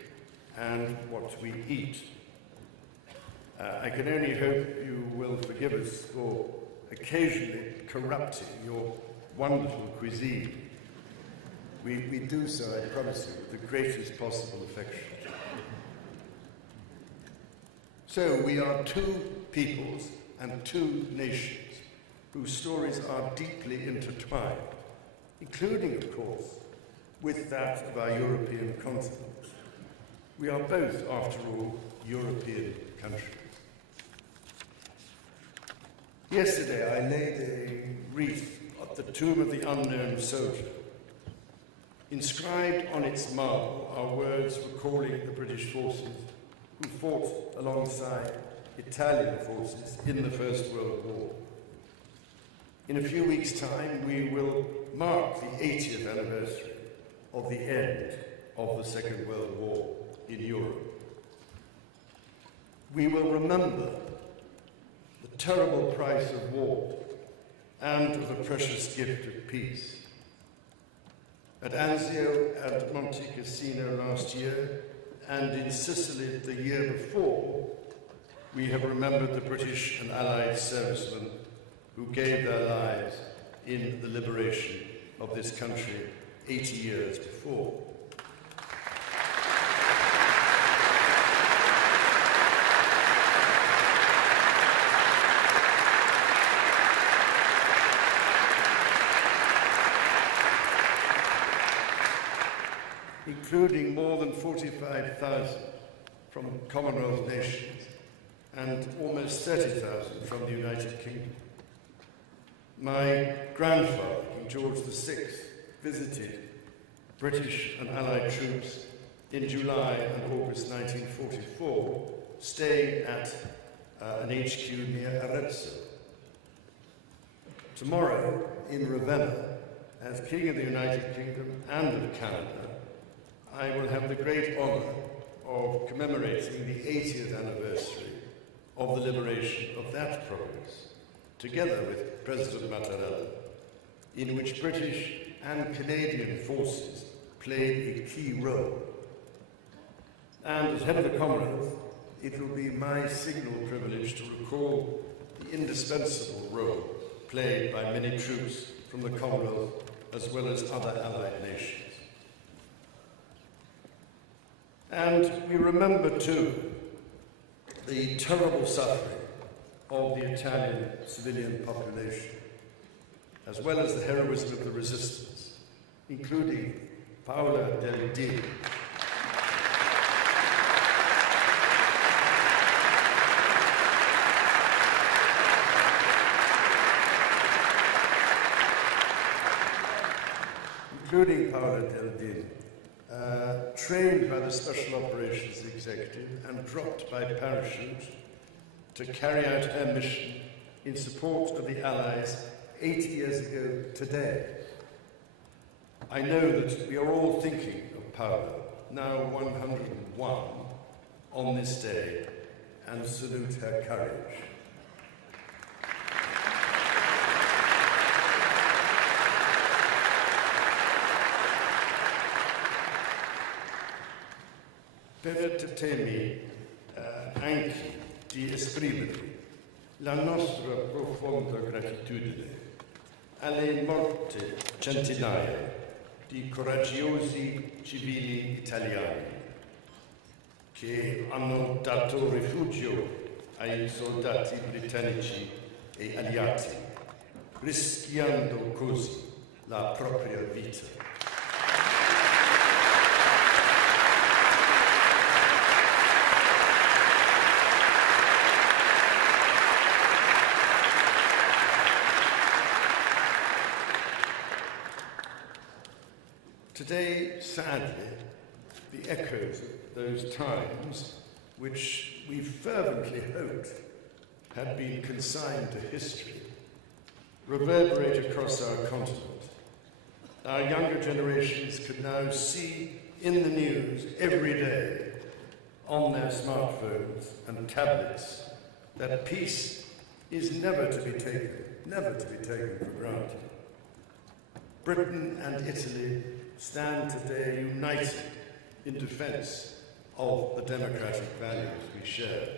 and what we eat. I can only hope you will forgive us for occasionally corrupting your wonderful cuisine. We do so, I promise you, with the greatest possible affection. So we are 2 peoples and 2 nations whose stories are deeply intertwined, including, of course, with that of our European continent. We are both, after all, European countries. Yesterday I laid a wreath at the tomb of the unknown soldier. Inscribed on its marble are words recalling the British forces who fought alongside Italian forces in the First World War. In a few weeks' time, we will mark the 80th anniversary of the end of the Second World War in Europe. We will remember the terrible price of war and of the precious gift of peace. At Anzio and Monte Cassino last year, and in Sicily the year before, we have remembered the British and Allied servicemen who gave their lives in the liberation of this country 80 years before. Including more than 45,000 from Commonwealth nations and almost 30,000 from the United Kingdom. My grandfather, King George VI, visited British and Allied troops in July and August 1944, staying at an HQ near Arezzo. Tomorrow, in Ravenna, as King of the United Kingdom and of Canada, I will have the great honour of commemorating the 80th anniversary of the liberation of that province, together with President Mattarella, in which British and Canadian forces played a key role. And as head of the Commonwealth, it will be my signal privilege to recall the indispensable role played by many troops from the Commonwealth as well as other allied nations. And we remember too the terrible suffering of the Italian civilian population, as well as the heroism of the resistance, including Paola Del Dì, trained by the Special Operations Executive and dropped by parachute to carry out her mission in support of the Allies 80 years ago today. I know that we are all thinking of Paola, now 101, on this day, and salute her courage. Permettetemi anche di esprimere la nostra profonda gratitudine alle molte centinaia di coraggiosi civili italiani che hanno dato rifugio ai soldati britannici e alleati, rischiando così la propria vita. Today, sadly, the echoes of those times, which we fervently hoped had been consigned to history, reverberate across our continent. Our younger generations can now see in the news every day on their smartphones and tablets that peace is never to be taken for granted. Britain and Italy stand today united in defence of the democratic values we share.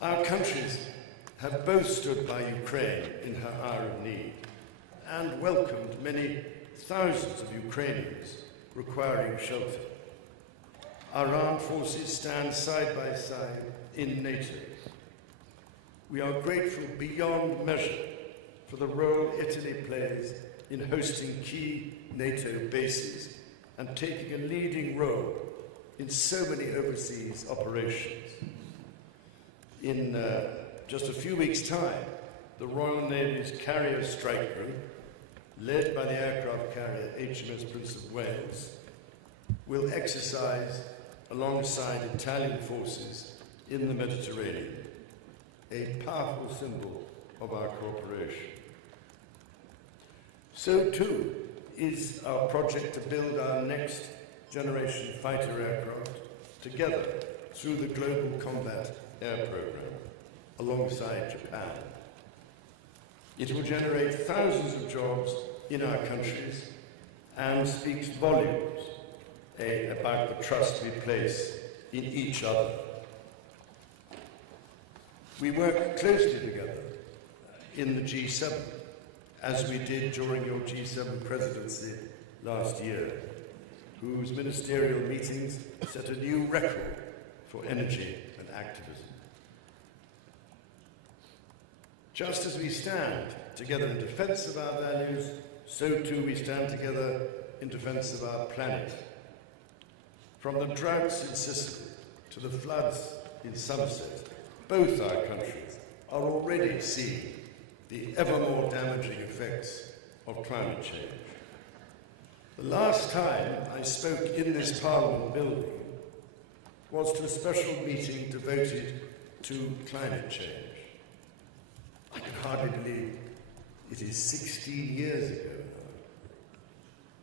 Our countries have both stood by Ukraine in her hour of need and welcomed many thousands of Ukrainians requiring shelter. Our armed forces stand side by side in NATO. We are grateful beyond measure for the role Italy plays in hosting key NATO bases and taking a leading role in so many overseas operations. In just a few weeks' time, the Royal Navy's carrier strike group, led by the aircraft carrier HMS Prince of Wales, will exercise alongside Italian forces in the Mediterranean, a powerful symbol of our cooperation. So too is our project to build our next generation fighter aircraft together through the Global Combat Air Programme alongside Japan. It will generate thousands of jobs in our countries and speaks volumes about the trust we place in each other. We work closely together in the G7, as we did during your G7 presidency last year, whose ministerial meetings set a new record for energy and activism. Just as we stand together in defence of our values, so too we stand together in defence of our planet. From the droughts in Sicily to the floods in Somerset, both our countries are already seeing the ever more damaging effects of climate change. The last time I spoke in this Parliament building was to a special meeting devoted to climate change. I can hardly believe it is 16 years ago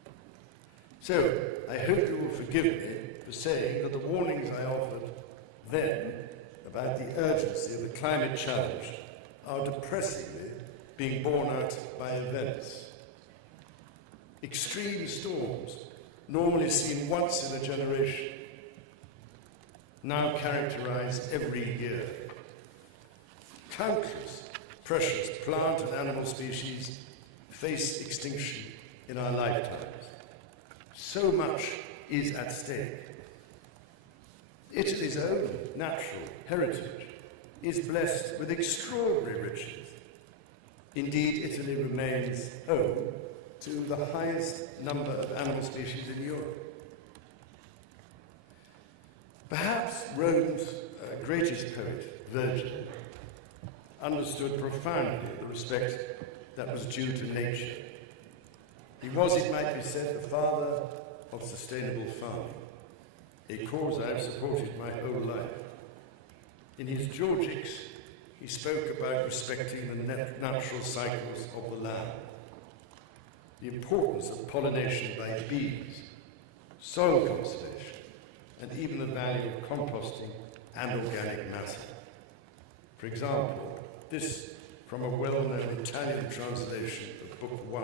now. So, I hope you will forgive me for saying that the warnings I offered then about the urgency of the climate challenge are depressingly being borne out by events. Extreme storms, normally seen once in a generation, now characterize every year. Countless precious plant and animal species face extinction in our lifetimes. So much is at stake. Italy's own natural heritage is blessed with extraordinary riches. Indeed, Italy remains home to the highest number of animal species in Europe. Perhaps Rome's greatest poet, Virgil, understood profoundly the respect that was due to nature. He was, it might be said, the father of sustainable farming, a cause I have supported my whole life. In his Georgics, he spoke about respecting the natural cycles of the land, the importance of pollination by bees, soil conservation, and even the value of composting and organic matter. For example, this from a well-known Italian translation of Book 1.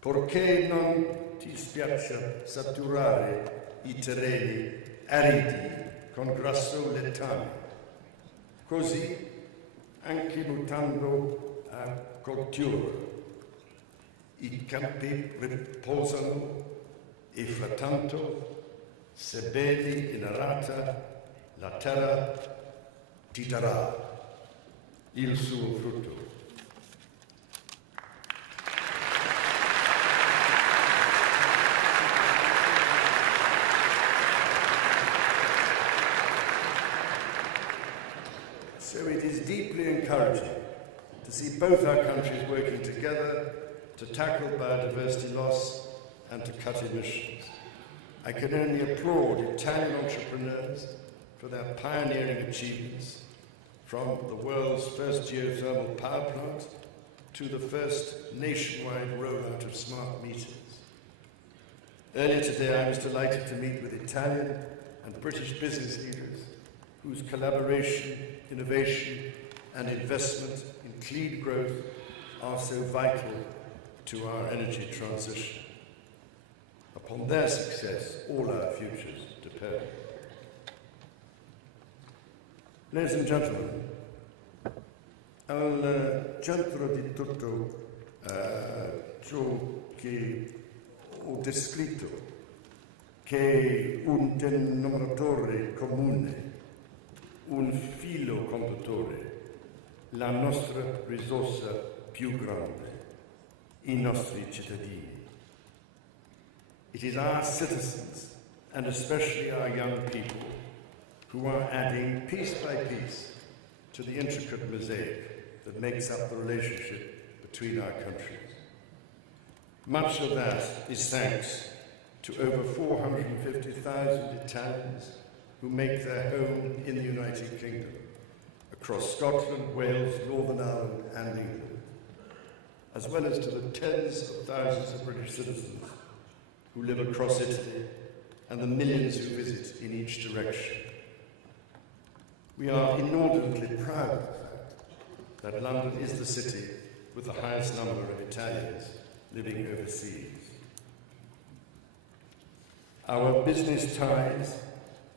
Perché non ti spiace saturare I terreni aridi con grasso letame? Così, anche mutando a coltura, I campi riposano e frattanto, sebbene inarata, la terra ti darà il suo frutto. So it is deeply encouraging to see both our countries working together to tackle biodiversity loss and to cut emissions. I can only applaud Italian entrepreneurs for their pioneering achievements, from the world's first geothermal power plant to the first nationwide rollout of smart meters. Earlier today, I was delighted to meet with Italian and British business leaders whose collaboration, innovation, and investment in clean growth are so vital to our energy transition. Upon their success, all our futures depend. Ladies and gentlemen, al centro di tutto ciò che ho descritto, che è un denominatore comune, un filo conduttore, la nostra risorsa più grande, I nostri cittadini. It is our citizens, and especially our young people, who are adding piece by piece to the intricate mosaic that makes up the relationship between our countries. Much of that is thanks to over 450,000 Italians who make their home in the United Kingdom, across Scotland, Wales, Northern Ireland and England, as well as to the tens of thousands of British citizens who live across Italy and the millions who visit in each direction. We are inordinately proud of the fact that London is the city with the highest number of Italians living overseas. Our business ties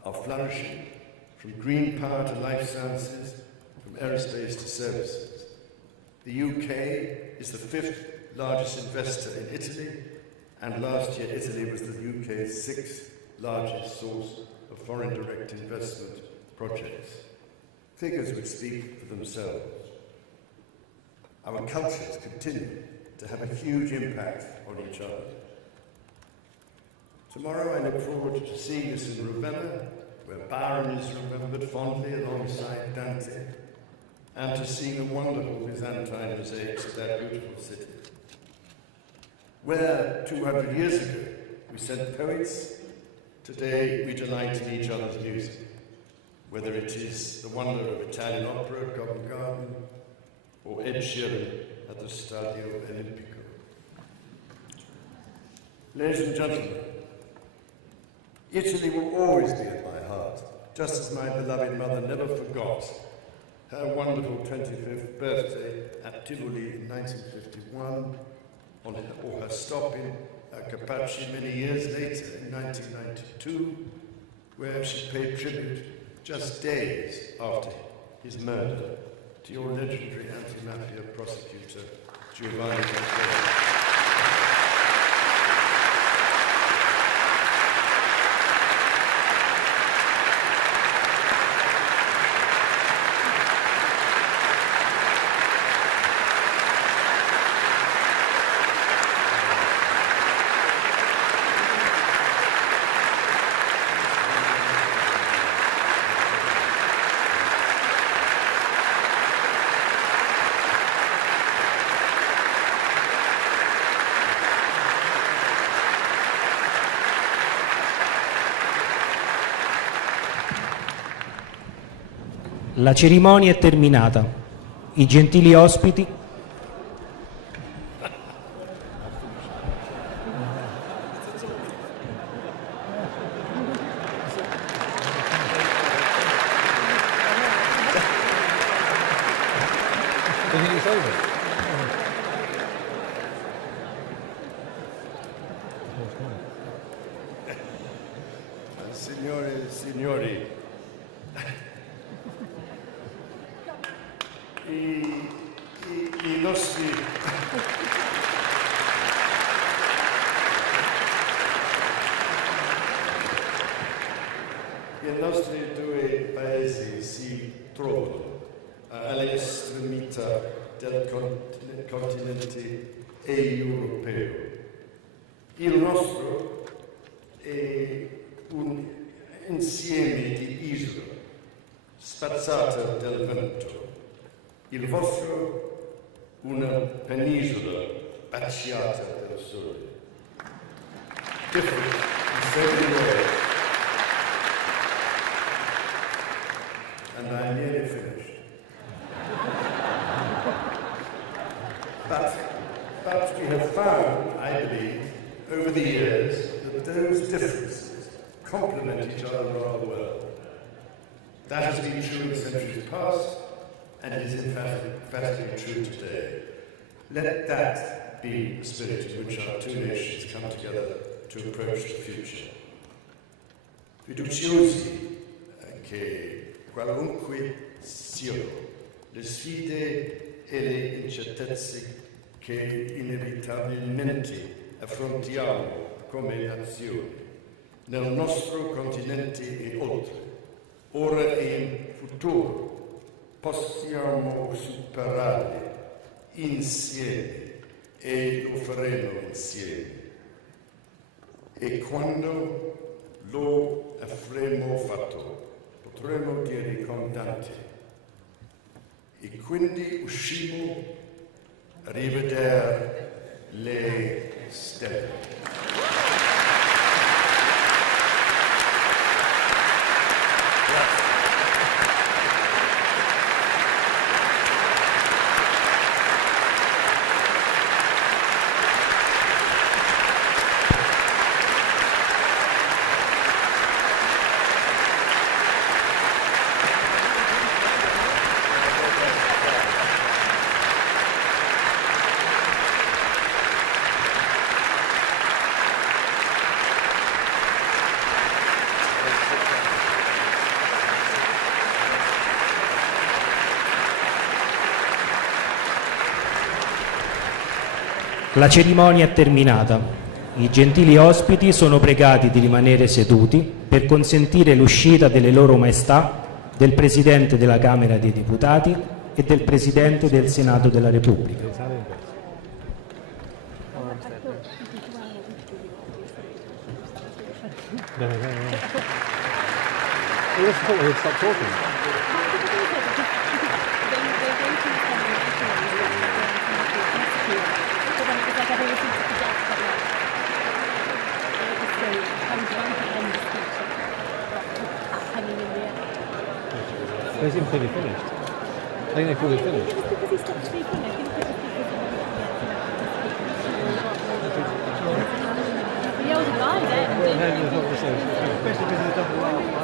are flourishing, from green power to life sciences, from aerospace to services. The UK is the 5th largest investor in Italy, and last year Italy was the UK's 6th largest source of foreign direct investment projects. Figures which speak for themselves. Our cultures continue to have a huge impact on each other. Tomorrow I look forward to seeing us in Ravenna, where Byron is remembered fondly alongside Dante, and to see the wonderful Byzantine mosaics of that beautiful city. Where 200 years ago we sent poets, today we delight in each other's music, whether it is the wonder of Italian opera at Covent Garden or Ed Sheeran at the Stadio Olimpico. Ladies and gentlemen, Italy will always be at my heart, just as my beloved mother never forgot her wonderful 25th birthday at Tivoli in 1951, or her stop in Capaci many years later in 1992, where she paid tribute just days after his murder to your legendary anti-mafia prosecutor, Giovanni Falcone. La cerimonia è terminata. I gentili ospiti Signore e signori, i nostri due paesi si trovano all'estremità del continente europeo. Il nostro è un insieme di isole spazzate dal vento. Il vostro una penisola baciata dal sole. Different in so many ways. And I'm nearly finished. But we have found, I believe, over the years, that those differences complement each other rather well. That has been true in centuries past, and it is emphatically true today. Let that be the spirit in which our two nations come together to approach the future. Fiduciosi che qualunque siano le sfide e le incertezze che inevitabilmente affrontiamo come nazione, nel nostro continente e oltre, ora e in futuro, possiamo superarle insieme e lo faremo insieme. E quando lo avremo fatto, potremo dire con Dante, e quindi uscimo a rivedere le stelle. La cerimonia è terminata. I gentili ospiti sono pregati di rimanere seduti per consentire l'uscita delle loro maestà, del Presidente della Camera dei Deputati e del Presidente del Senato della Repubblica. He just thought he'd stop talking. They seem fully finished. I think they fully finished. It was because he stopped speaking. I think it was because the older guy then. No, no, not the same. Especially because of the double laugh.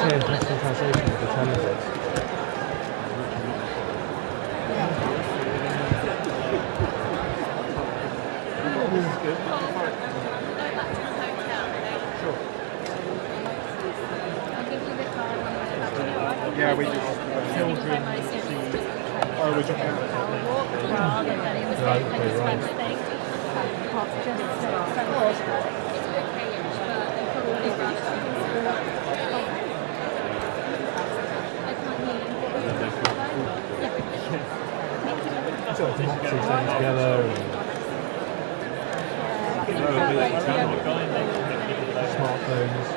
Yeah, that's the translation of the translates. This is good. Yeah, we just children. Oh, we're jumping out. Right, okay, right. So it's Moxie staying together and smartphones.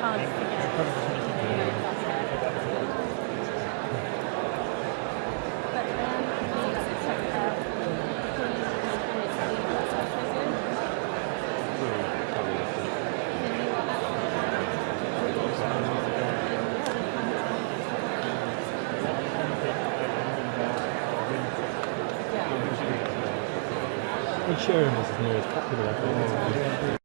Ed Sheeran is his nearest popular, I think.